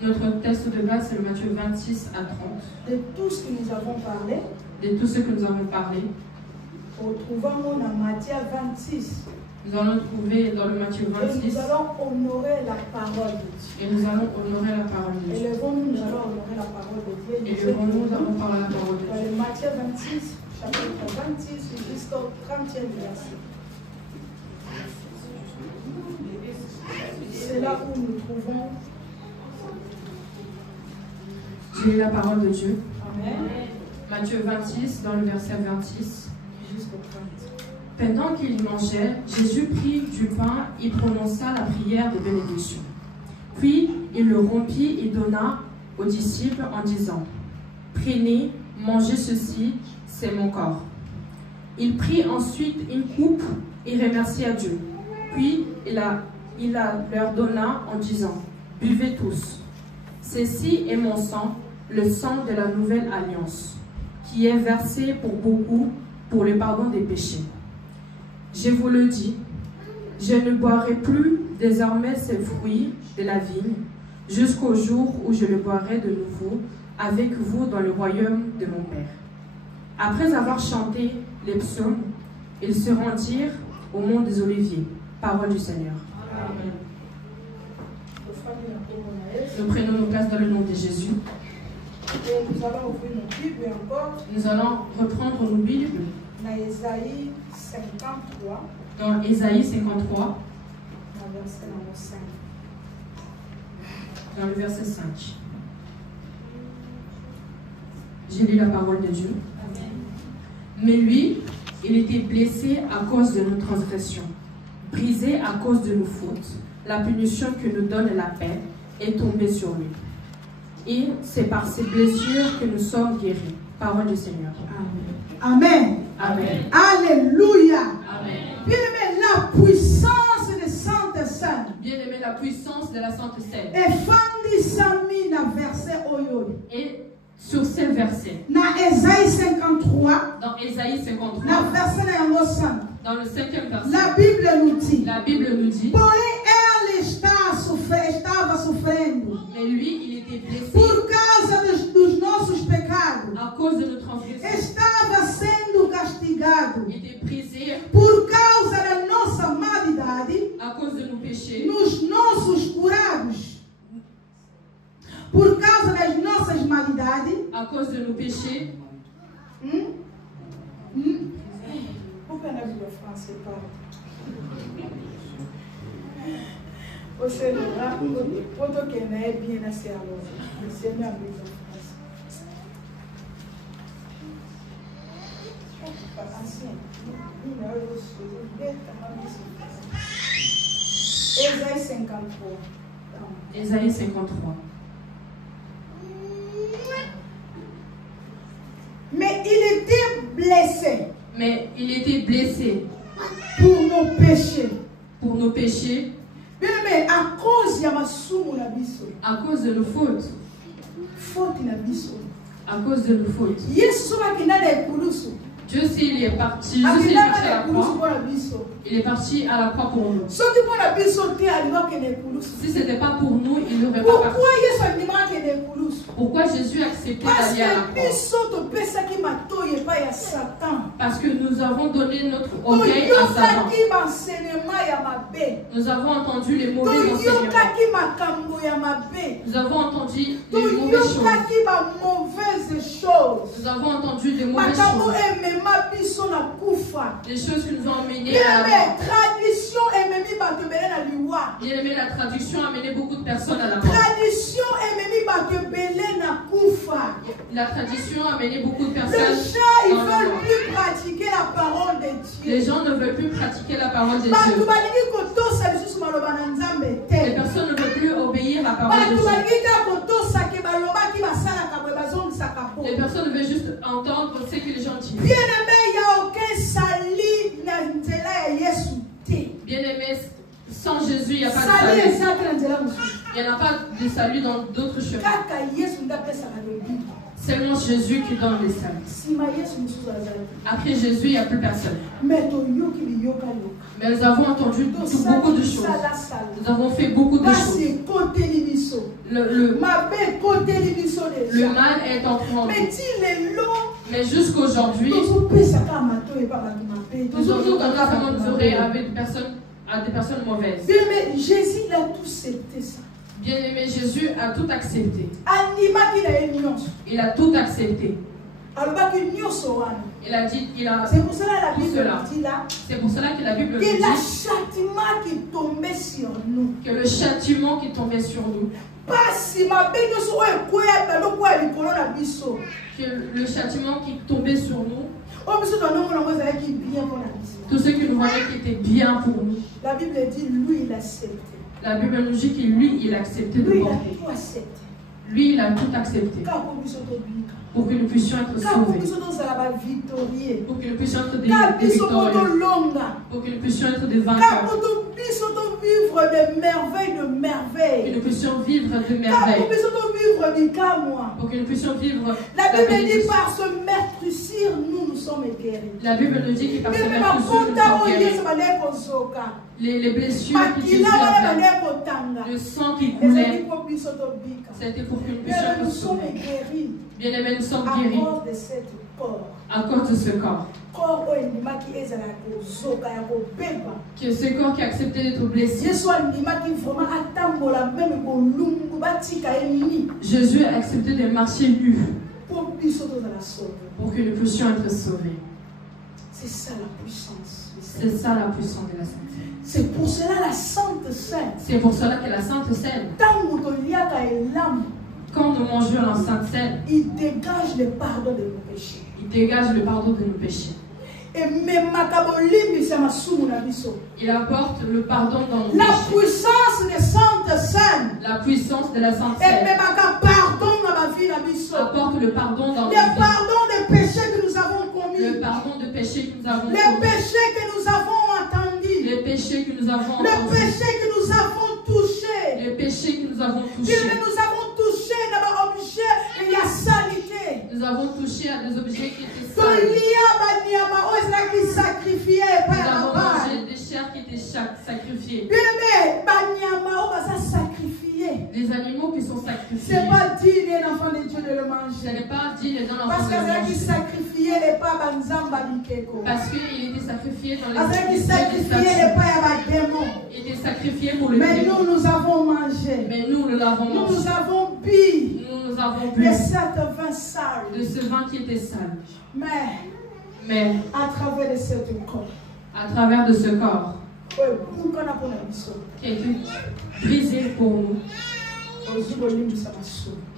Notre texte de base, c'est le Matthieu 26 à 30. De tout ce que nous avons parlé. de tout ce que nous avons parlé. Retrouvons dans Matthieu 26. Nous allons trouver dans le Matthieu 26. Et nous allons honorer la parole de Dieu. Et nous allons honorer la parole de Dieu. Élevons-nous, nous allons honorer la parole de Dieu. Élevons-nous, nous allons parler la parole de Dieu. Matthieu 26, chapitre 26 jusqu'au 30e verset. C'est là où nous trouvons. J'ai lu la parole de Dieu. Amen. Matthieu 26, dans le verset 26. Jusqu'au 30. Pendant qu'il mangeait, Jésus prit du pain et prononça la prière de bénédiction. Puis il le rompit et donna aux disciples en disant: Prenez, mangez ceci, c'est mon corps. Il prit ensuite une coupe et remercia Dieu. Puis il leur donna en disant: Buvez tous. Ceci est mon sang, le sang de la nouvelle alliance, qui est versé pour beaucoup pour le pardon des péchés. Je vous le dis, je ne boirai plus désormais ces fruits de la vigne, jusqu'au jour où je le boirai de nouveau avec vous dans le royaume de mon Père. Après avoir chanté les psaumes, ils se rendirent au mont des Oliviers. Parole du Seigneur. Amen. Nous prenons nos places dans le nom de Jésus. Et nous allons ouvrir nos Bibles encore. Nous allons reprendre nos Bibles. Dans Ésaïe 53. Dans Ésaïe 53. Dans le verset 5. Dans le verset 5. J'ai lu la parole de Dieu. Amen. Mais lui, il était blessé à cause de nos transgressions, brisé à cause de nos fautes. La punition que nous donne la paix est tombée sur lui. Et c'est par ces blessures que nous sommes guéris. Parole du Seigneur. Amen. Amen. Amen. Alléluia. Amen. Bien-aimé, la puissance de Sainte Seine. Bien-aimé, la puissance de la Sainte Seine. Et Fandi Samina verset Oyori. Et sur ces versets. Dans Ésaïe 53. Dans Ésaïe 53. Dans verset 5. Dans le 5e verset. La Bible nous dit. La Bible nous dit. Porém, ele estava sofrendo. Mais lui, il était blessé. Por causa dos nossos pecados. À cause de nos transgressions. Estava sendo castigado. Il était brisé. Por causa da nossa maldade. À cause de nos péchés. Nos nossos curados. Por causa das nossas maldades. À cause de nos péchés. Pourquoi on a vu le français parler? Au Seigneur, pour que nous ayons bien assez alors, le Seigneur a vu le français. Ésaïe 53. Ésaïe 53. Mais il était blessé. Mais il était blessé. Pour nos péchés. Pour nos péchés. Bien aimé, à cause de ma soumou na biso. À cause de nos fautes. Faute na biso. À cause de nos fautes. Yesu akina na ekulusu. Dieu s'il est parti, Jésus est parti à la croix. Il est parti à la croix pour nous. Si ce n'était pas pour nous, il n'aurait pas parti. Pourquoi Jésus a accepté d'aller à la croix? Parce que nous avons donné notre orgueil à Satan. Nous avons entendu les mauvais enseignements. Nous avons entendu les mauvaises choses. Nous avons entendu des mauvaises choses. Les choses qui nous ont emmenés à la mort. Bien aimé, la traduction a amené beaucoup de personnes à la mort. La tradition a amené beaucoup de personnes. Ils ne veulent plus pratiquer la parole de Dieu. Les gens ne veulent plus pratiquer la parole de Dieu. Les personnes ne veulent plus obéir à la parole de Dieu. Les personnes veulent juste entendre ce que les gens disent. Bien aimé, sans Jésus, il n'y a pas de salut. Il n'y en a pas de salut dans d'autres chemins. Seulement Jésus qui donne les saluts. Après Jésus, il n'y a plus personne. Mais nous avons entendu beaucoup de choses. Nous avons fait beaucoup de choses. Le mal est entré en nous. Mais jusqu'aujourd'hui, aujourd'hui, on a vraiment duré avec des personnes mauvaises. Bien aimé, Jésus il a tout accepté ça. Bien aimé, Jésus a tout accepté. Il a tout accepté. Il a dit, c'est pour cela la Bible dit là. C'est pour cela que la Bible dit que le châtiment qui tombait sur nous. Que le châtiment qui tombait sur nous. Que le châtiment qui tombait sur nous. Tous ceux que nous voyons qui étaient bien pour nous. La Bible dit, lui, il a accepté. La Bible nous dit que lui, il a accepté de porter. Lui, il a tout accepté. Pour que nous puissions être sauvés. Pour que nous puissions être des victorieux. Pour que nous puissions être des vainqueurs. Pour que nous puissions vivre de merveilles, de merveilles. Que nous puissions vivre de merveilles. Pour que nous puissions vivre. La Bible dit par ce meurtrissure, nous sommes guéris. La Bible nous dit que par ce meurtrissure, nous sommes guéris. Les blessures qui étaient le sang qui coulait, c'était pour que nous puissions être sauvés. Bien aimés, nous sommes guéris à cause de ce corps. Que ce corps qui a accepté d'être blessé. Jésus a accepté de marcher nu pour que nous puissions être sauvés. C'est ça la puissance. C'est ça la puissance de la sainteté. C'est pour cela la Sainte Seine. C'est pour cela que la Sainte Seine, quand nous mangeons la Sainte Seine, il dégage le pardon de nos péchés. Il dégage le pardon de nos péchés. Il apporte le pardon dans nos péchés. La puissance de Sainte Seine. La puissance de la Sainte Seine apporte le pardon dans nos vies. Le pardon des péchés que nous avons commis. Le pardon de péchés que nous avons commis. Les péchés que nous avons entendus. Les péchés que nous avons entendus. Les péchés que nous avons touchés. Les péchés que nous avons touchés. Nous avons touché dans l'objet et la saleté. Nous avons touché à des objets qui étaient sales. Nous avons mangé des chairs qui étaient sacrifiées. Les animaux qui sont sacrifiés. Ce n'est pas digne d'un enfant de Dieu de le manger. Ce n'est pas digne d'un enfant parce de le manger. Parce qu'il était sacrifié dans les il était sacrifié pour le mais nous avons mangé. Mais nous l'avons mangé. Nous avons bu. Nous avons bu. De cet vin sale. De ce vin qui était sale. Mais à travers de ce corps. À travers de ce corps. Qui a été brisé pour nous.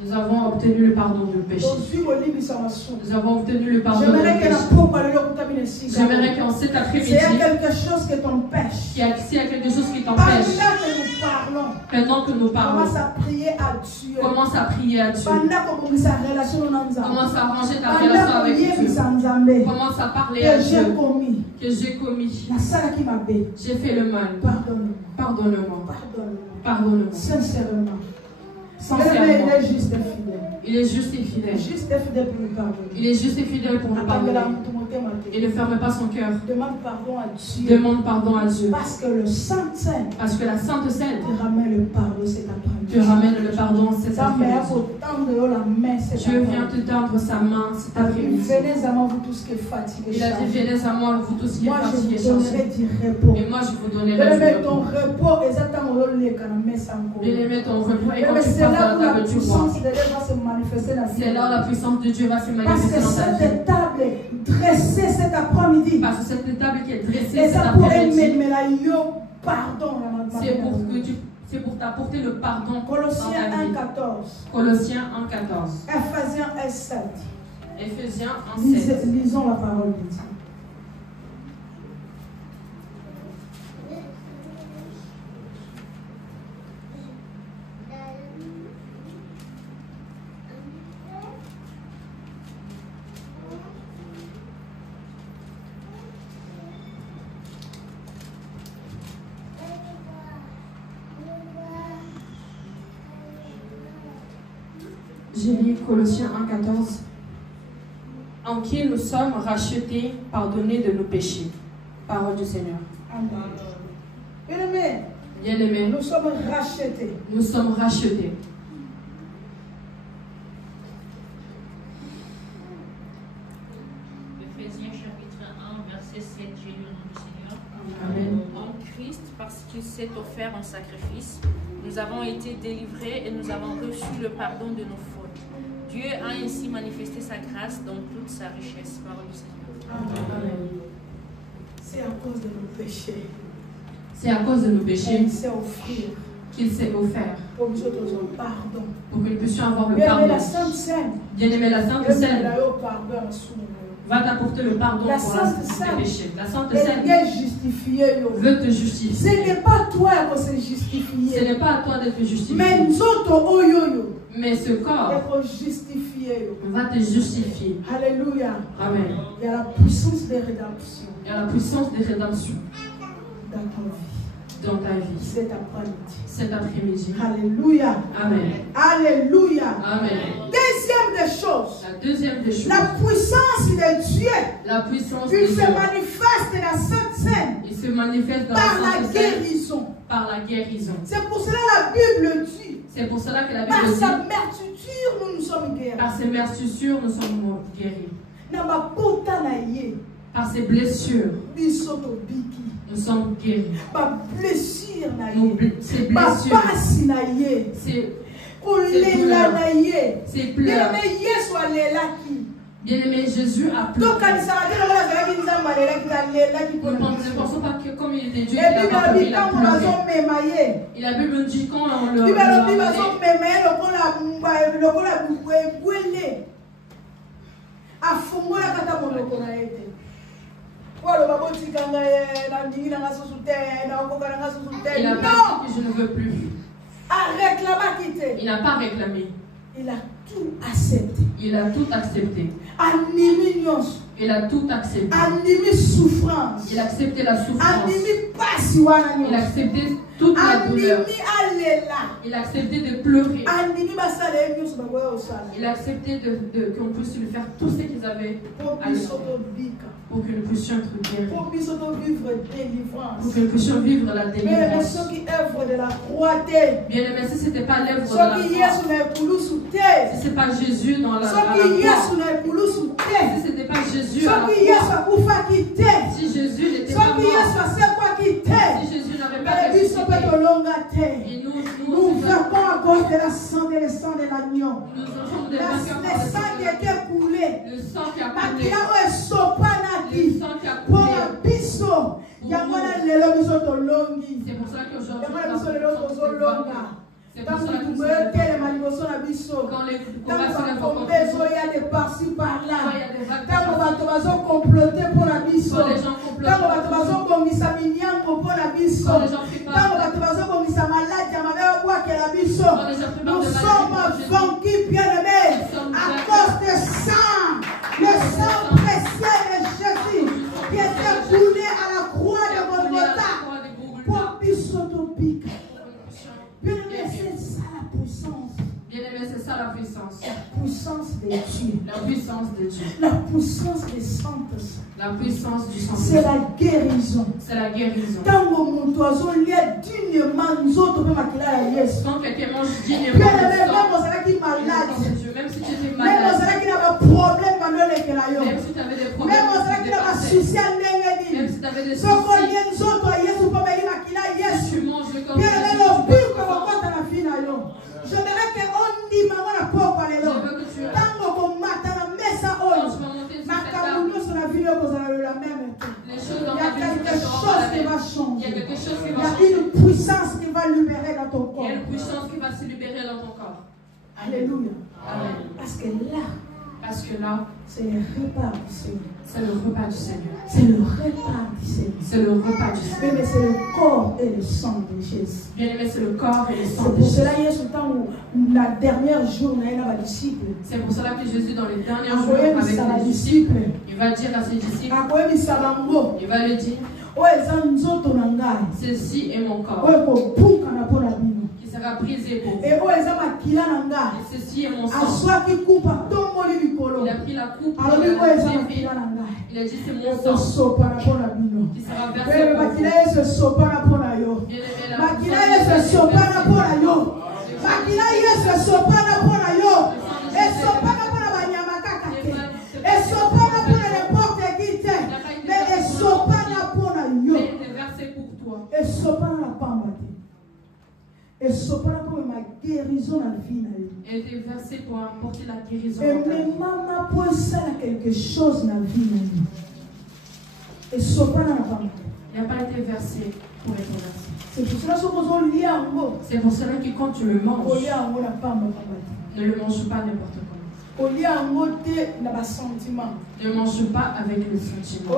Nous avons obtenu le pardon de péché. Nous avons obtenu le pardon de péché. J'aimerais qu'en cet après-midi, s'il y a quelque chose qui t'empêche, s'il y a quelque chose qui t'empêche, pendant que nous parlons, commence à prier à Dieu. Commence à prier à Dieu. Commence à ranger ta relation avec Dieu. Commence à parler à Dieu. Que j'ai commis. J'ai fait le mal. Pardonne-moi. Pardonne-moi. Sincèrement. Il est juste et fidèle. Il est juste et fidèle. Pour nous pardonner. Il est juste et fidèle pour nous pardonner. Et ne ferme pas son cœur. Demande pardon à Dieu. Demande pardon à Dieu. Parce que la Sainte Seine te ramène le pardon cet après-midi. Te ramène le pardon cet après-midi. Dieu vient te tendre sa main cet après-midi. Venez à moi vous tous qui êtes fatigués. Il a dit venez à moi vous tous qui êtes fatigués. Et moi je vous donnerai du repos. Bien-aimé ton repos et quand tu passes à la table du roi. C'est là la puissance de Dieu va se manifester dans ta vie. Cette table dressée cet après-midi. Parce que cette table qui est dressée cet après-midi. C'est pour t'apporter le pardon. Colossiens 1,14. Colossiens 1,14. Ephésiens 1,7. Ephésiens 1,7. Lisons la parole de Dieu. J'ai lu Colossiens 1,14. En qui nous sommes rachetés, pardonnés de nos péchés. Parole du Seigneur. Bien-aimés, nous sommes rachetés. Nous sommes rachetés. Éphésiens chapitre 1, verset 7, j'ai lu au nom du Seigneur. Amen. En Christ, parce qu'il s'est offert en sacrifice, nous avons été délivrés et nous avons reçu le pardon de nos fautes. Dieu a ainsi manifesté sa grâce dans toute sa richesse. Parole du Seigneur. Amen. C'est à cause de nos péchés. C'est à cause de nos péchés qu'il s'est offert pour que nous puissions avoir le pardon. Bien-aimé, la Sainte Seine va t'apporter le pardon pour tes péchés. La Sainte Seine veut te justifier. Ce n'est pas toi qui se justifier. Ce n'est pas à toi d'être justifié. Mais ce corps va te justifier. Alléluia. Amen. Il y a la puissance de rédemption. Il y a la puissance de rédemption dans ta vie. Dans ta vie. Cet après-midi. Alléluia. Amen. Alléluia. Amen. Deuxième des choses. La deuxième des choses. La puissance de Dieu. La puissance de Dieu. Il se manifeste dans la Sainte Seine. Il se manifeste dans par la la guérison. Par la guérison. C'est pour cela la Bible dit. C'est pour cela que la Bible dit. Par sa mertuture, nous sommes guéris. Par ses mertissures, nous sommes guéris. Par ses blessures, nous sommes guéris. Ces blessures, ces pleurs. Bien-aimé, Jésus a pleuré. Nous ne pensons pas que comme il était Dieu, il a pleuré. Et la Bible dit quand on le il a pas dit que je ne veux plus. Il n'a pas réclamé. Il a tout accepté. Il a tout accepté. Il a tout accepté. Il a accepté la souffrance. Il a accepté toute la douleur. Il a accepté de pleurer. Il a accepté qu'on puisse lui faire tout ce qu'ils avaient à lui faire. Pour que nous puissions être guéris. Pour que nous puissions vivre la délivrance. Bien aimé, si ce n'était pas l'œuvre de la croix, si ce n'est pas Jésus dans la croix, si ce n'était pas Jésus à la croix, si Jésus n'était pas mort, si Jésus n'avait pas ressuscité, et nous vivons à cause de la sang et le sang de l'agneau. Nous sommes des vainqueurs par le sang qui a été coulé. Le sang qui a coulé. Le sang qui a coulé. C'est pour ça qu'aujourd'hui, quand les de par-ci par-là, quand on va comploter pour la biso, quand on va commisser Mignan pour la biso, quand on va malade, la biso, nous sommes vaincus, bien-aimés, à cause du sang, le sang précieux de Jésus qui était coulé à la croix de Golgotha pour Bisotopik. Bien-aimé, c'est ça la puissance. Bien-aimé, c'est ça la puissance. La puissance de Dieu. La puissance de Dieu. La puissance des saintes. La puissance du sang. C'est la guérison. C'est la guérison. Quand quelqu'un mange dignement, même si tu étais malade, même si tu avais des problèmes, même si tu avais des problèmes, même si tu avais des soucis, tu manges le corps de Jésus. J'aimerais qu'on dise maman la je veux que tu les choses dans ta vie, il y a quelque chose qui va changer. Il y a une puissance qui va libérer dans ton corps. Il y a une puissance qui va se libérer dans ton corps. Alléluia. Amen. Parce que là, c'est le repas du Seigneur. C'est le repas du Seigneur. C'est le repas du Seigneur. C'est le repas du Seigneur. Mais c'est le corps et le sang de Jésus. Bien aimé, c'est le corps et le sang de Jésus. C'est pour cela, Jésus, la dernière journée, il a disciples. C'est pour cela que Jésus, dans les derniers jours, avec ses disciples, il va dire à ses disciples, il va lui dire, ceci est mon corps qui sera brisé pour vous. Et ceci est mon sang. Il a pris la coupe, il a dit c'est mon sang qui sera versé pour vous. Et Elle était versée pour apporter la guérison. Et même maman pour ça quelque chose dans la vie. Et il n'a pas été versé pour être versé. C'est pour cela que quand tu le manges, ne le mange pas n'importe comment. Ne mange pas avec le sentiment.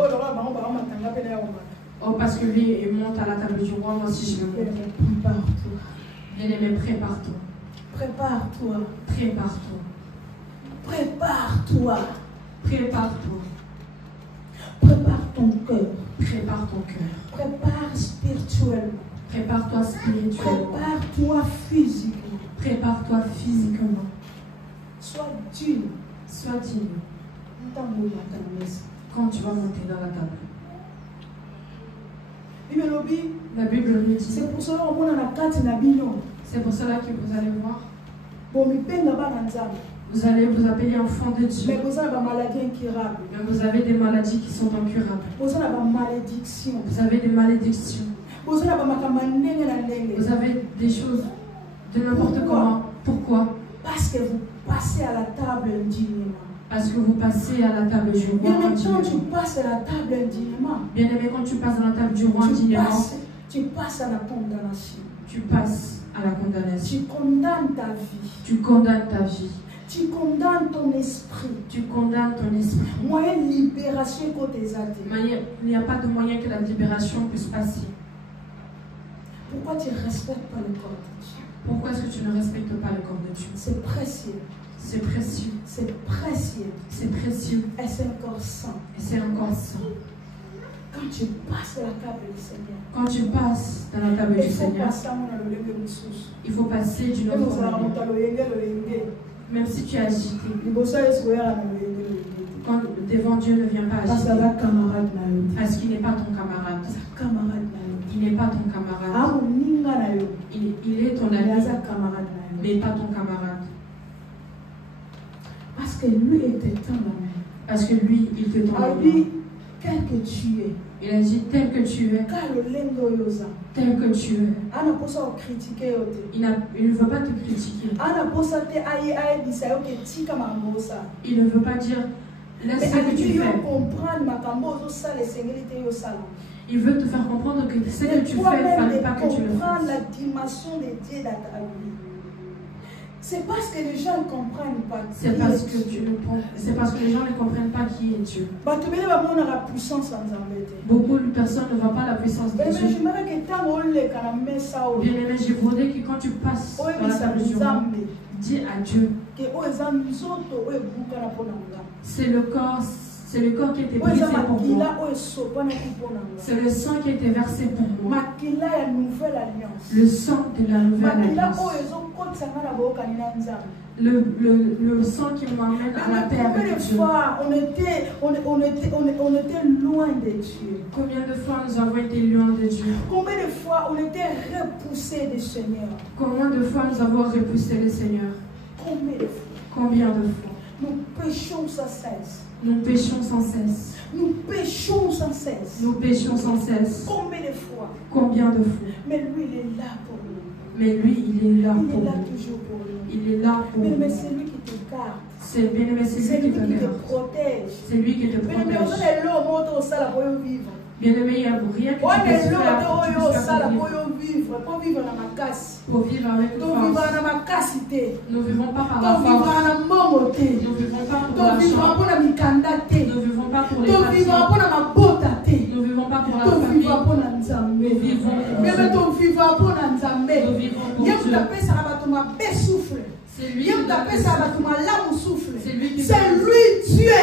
Oh, parce que lui, il monte à la table du roi, moi aussi je veux monter. Bien-aimé, prépare-toi. Prépare-toi. Prépare-toi. Prépare-toi. Prépare-toi. Prépare ton cœur. Prépare ton cœur. Prépare spirituellement. Prépare-toi spirituellement. Prépare-toi physiquement. Prépare-toi physiquement. Sois digne. Sois digne. Quand tu vas monter dans la table. La Bible le dit. C'est pour cela que vous allez voir. Vous allez vous appeler enfant de Dieu. Mais vous avez des maladies incurables. Mais vous avez des maladies qui sont incurables. Vous avez des malédictions. Vous avez des malédictions. Vous avez des choses de n'importe comment. Pourquoi? Parce que vous passez à la table indignement. Parce que vous passez à la table du roi. Bien aimé, quand tu passes à la table indignement. Bien aimé, quand tu passes à la table du roi indignement. Tu passes à la condamnation. Tu passes à la condamnation. Tu condamnes ta vie. Tu condamnes ta vie. Tu condamnes ton esprit. Tu condamnes ton esprit. Moyen de libération côté athées. Il n'y a pas de moyen que la libération puisse passer. Pourquoi tu ne respectes pas le corps de Dieu? Pourquoi est-ce que tu ne respectes pas le corps de Dieu? C'est précieux. C'est précieux. C'est précieux. C'est précieux. Et c'est encore saint. Et c'est encore saint. Quand tu passes à la table du Seigneur. Quand tu passes dans la table du Seigneur. Il faut passer d'une autre manière. Même si tu es agité. Quand devant Dieu ne vient pas agiter. Parce qu'il n'est pas ton camarade. Il n'est pas ton camarade. Il est ton ami. Mais pas ton camarade. Parce que lui, il te tend la main. Parce que lui, il te tend la main. Tel que tu es. Il a dit tel que tu es. Tel que tu es. Il ne veut pas te critiquer. Il ne veut pas dire laisse ce que tu fais. Il veut te faire comprendre que ce que tu fais, il ne fallait pas que tu le fasses. La dimension de Dieu dans ta vie. C'est parce que les gens ne comprennent pas. C'est parce que les gens ne comprennent pas qui est Dieu. Beaucoup de personnes ne voient pas la puissance de Dieu. Bien aimé, je voudrais que quand tu passes dans la table du roi, dis à Dieu. C'est le corps qui a été brisé pour moi. C'est le sang qui a été versé pour moi. Le sang de la nouvelle alliance. Le sang qui m'emmène à la paix avec Dieu. On était loin de Dieu. Combien de fois nous avons été loin de Dieu? Combien de fois on était repoussés du Seigneur? Combien de fois nous avons repoussé le Seigneur? Combien de fois? Combien de fois? Nous péchons sans cesse. Nous péchons sans cesse. Nous péchons sans cesse. Nous péchons sans cesse. Combien de fois? Combien de fois? Mais lui, il est là pour nous. Mais lui, il est là pour nous. Il est là toujours pour nous. Il est là pour nous. Mais c'est lui qui te garde. C'est bien aimé, c'est lui qui te protège. C'est lui qui te protège. Mais on est là au monde où ça va vivre. Bien aimé, il n'y a rien que tu puisses faire pour vivre dans ma casse. Pour vivre avec force. Nous ne vivons pas par la force. Nous ne vivons pas pour la chance. Nous ne vivons pas pour les passions. Nous ne vivons pas pour la famille. Nous vivons pour Dieu. C'est lui Dieu.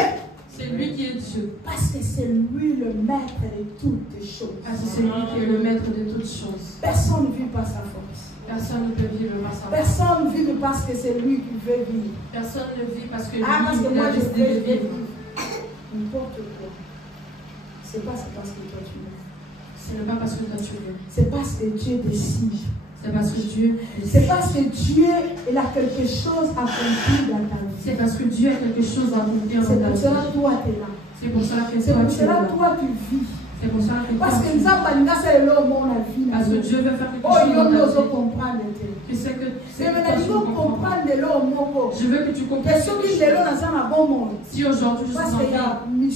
C'est lui qui est Dieu. Parce que c'est lui le maître de toutes choses. Parce que c'est lui qui est le maître de toutes choses. Personne ne vit par sa force. Personne ne peut vivre par sa force. Personne ne vit parce que c'est lui qui veut vivre. Personne ne vit parce que lui, parce que il moi a décidé de vivre. N'importe quoi. C'est pas parce que toi tu veux. Ce n'est pas parce que toi tu veux. C'est parce que Dieu décide. C'est parce que Dieu. C'est parce que Dieu il a quelque chose à accomplir dans ta vie. C'est parce que Dieu a quelque chose à accomplir dans ta vie. C'est pour cela que toi tu es là. C'est pour cela que toi tu es là. toi tu vis. C'est pour ça que parce que Dieu veut faire quelque chose dans ta vie. Tu sais que je veux que tu comprennes. Si aujourd'hui je suis en vie,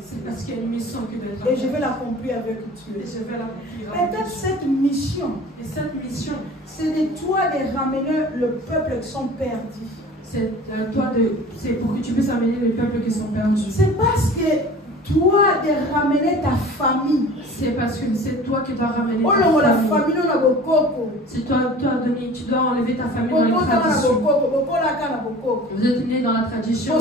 c'est parce qu'il y a une mission qui doit être. Et je vais l'accomplir avec Dieu. Peut-être cette mission, c'est de toi de ramener le peuple qui sont perdus. C'est pour que tu puisses amener les peuples qui sont perdus. C'est parce que toi de ramener ta famille. C'est parce que c'est toi qui dois ramener ta famille. C'est toi, Denis, tu dois enlever ta famille dans les traditions. Vous êtes nés dans la tradition.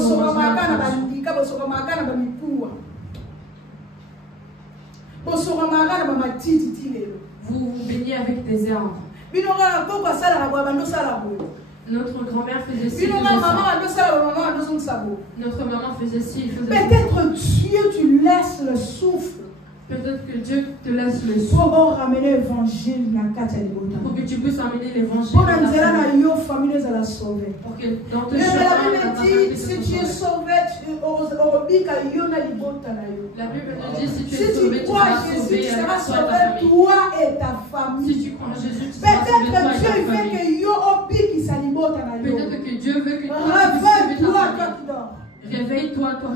Vous vous baignez avec des herbes. Notre grand-mère faisait ci, notre maman faisait ci, peut-être Dieu, tu laisses le souffle. Peut-être que Dieu te laisse le souffle. Pour ramener l'évangile. Pour que tu puisses amener l'évangile. Pour que dans tes chemins, la Bible dit, si tu es sauvé, la Bible dit, si tu es sauvé, tu seras sauvé, tu seras sauvé, toi et ta famille. Si tu crois en Jésus, tu seras sauvé, toi et ta famille. Peut-être que Dieu veut que tu réveille-toi, toi.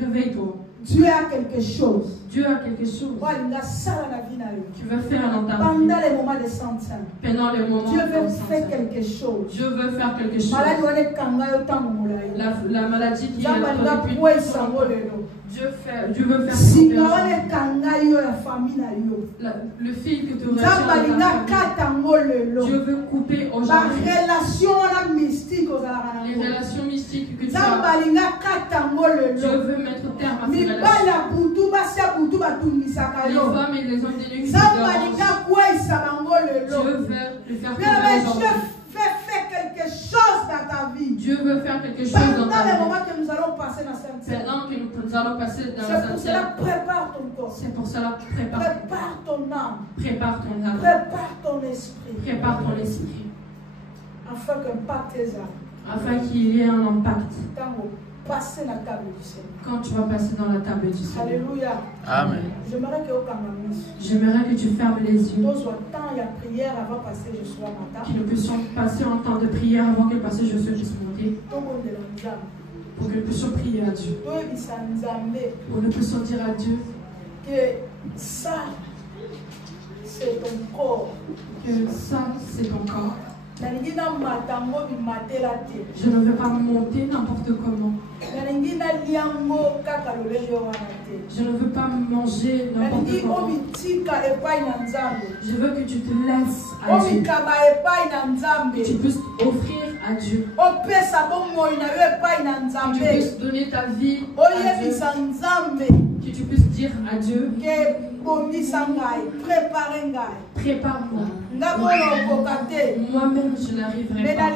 Réveille-toi. Dieu a quelque chose. Dieu a quelque chose. Tu veux faire dans ta vie. Pendant les moments de santé. Pendant les moments Dieu veut faire quelque chose. Dieu veut faire quelque chose. La maladie qui est là depuis Dieu veut faire quelque le fil que tu Dieu veut couper aujourd'hui. Les relations mystiques que tu as. Dieu veut mettre terme à ces relations. Les femmes et les hommes de Dieu qui Dieu veut le faire aujourd'hui. Faire quelque chose dans ta vie. Dieu veut faire quelque chose dans ta vie. Pendant les moments que nous allons passer dans cette terre. Pendant que nous allons passer dans la C'est pour cela, prépare ton corps. C'est pour cela, prépare ton âme. Prépare ton âme. Prépare ton esprit. Prépare ton esprit. Afin qu'impacte tes âmes. Afin qu'il y ait un impact. Passer la table du Seigneur. Quand tu vas passer dans la table du Seigneur. Alléluia. Amen. J'aimerais que tu fermes les yeux. Que nous puissions passer en temps de prière avant que le passage de Dieu puisse monter. Pour que nous puissions prier à Dieu. Pour que nous puissions dire à Dieu que ça, c'est ton corps. Que ça, c'est ton corps. Je ne veux pas monter n'importe comment. Je ne veux pas manger n'importe comment. Je veux que tu te laisses à Dieu. Que tu puisses offrir à Dieu. Que tu puisses donner ta vie à Dieu. Que tu puisses dire à Dieu. Prépare-moi. Moi-même, je n'arriverai pas.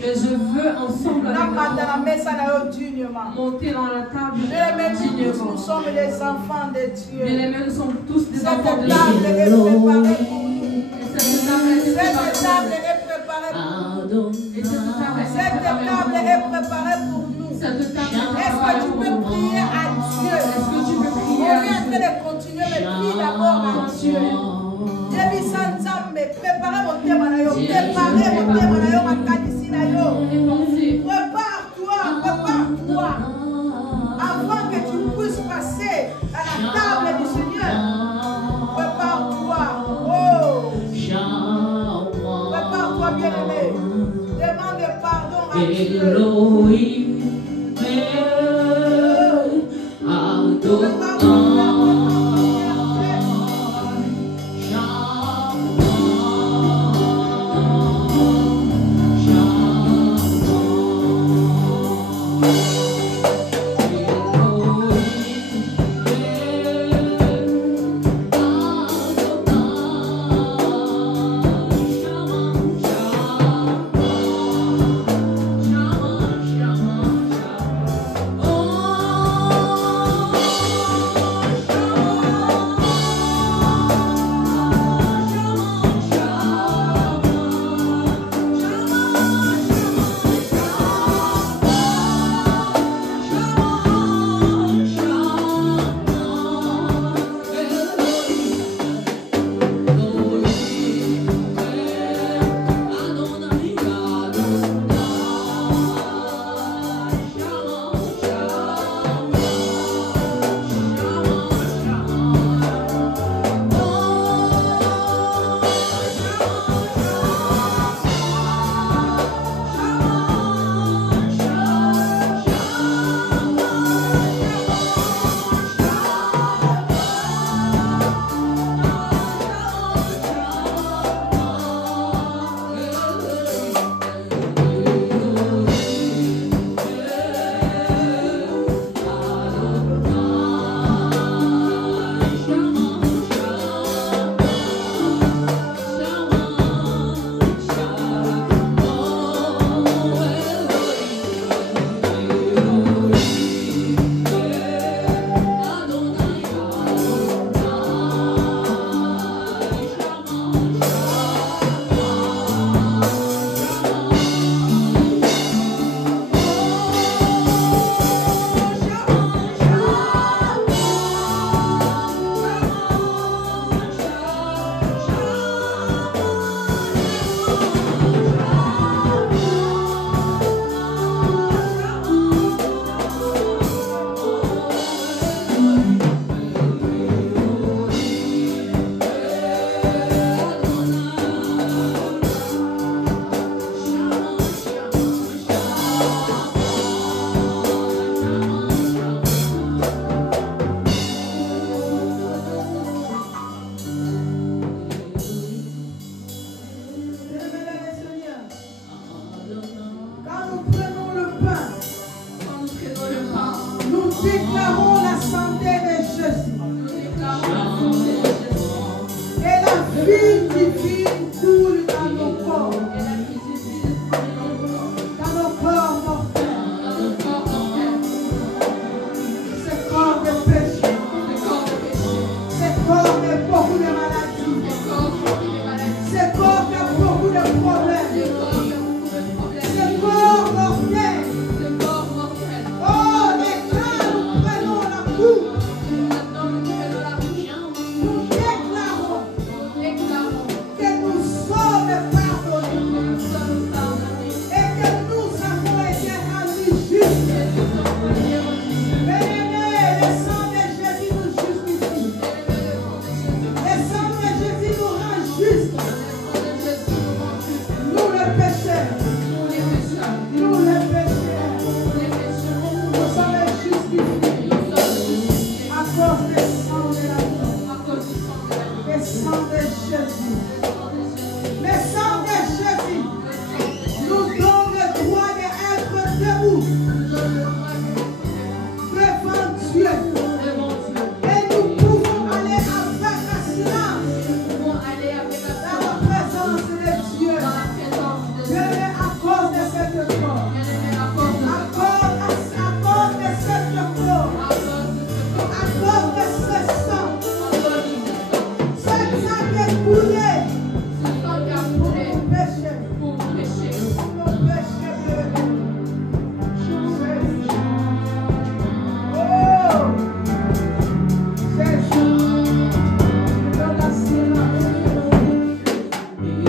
Mais je veux ensemble avec toi monter dans la table dignement. Nous sommes les enfants de Dieu. Mais les mêmes sont tous des enfants de Dieu. Cette table est préparée pour nous. Cette table est préparée pour nous. Est-ce que tu peux prier à Dieu? Est-ce que tu peux prier à Dieu? On est en train de continuer, mais prie d'abord à Dieu. Préparez mon thème à yo. Préparez mon thème à yo, ma kadisi na yo. Prépare-toi. Avant que tu puisses passer à la table du Seigneur. Prépare-toi. Oh. Prépare-toi, bien-aimé. Demande pardon à Dieu. déclarons la santé de Jésus. Et la vie divine coule dans nos corps. Dans nos corps mortels. Ce corps de péché. Ce corps de beaucoup de maladies. Ce corps qui a beaucoup de problèmes. Ce corps mortel. Oh, les gars, nous prenons la coupe. Nous déclarons que nous sommes pardonnés et que nous avons été rendus justes. Bien-aimés, le sang de Jésus nous justifie. Le sang de Jésus nous rend justes. Nous les pécheurs. Nous les pécheurs. Nous sommes justifiés à cause du sang de l'agneau. Le sang de Jésus. Le sang de Jésus nous donne le droit d'être debout devant Dieu. Et nous pouvons aller avec assurance dans la présence de Dieu. Bien-aimés, à cause de cette corps. À cause de cette corps. À cause de ce sang. Cette sang qui est coulé. Nos péchés. Nos péchés, bien-aimés. Oh! Jésus. Dans la silence. Nous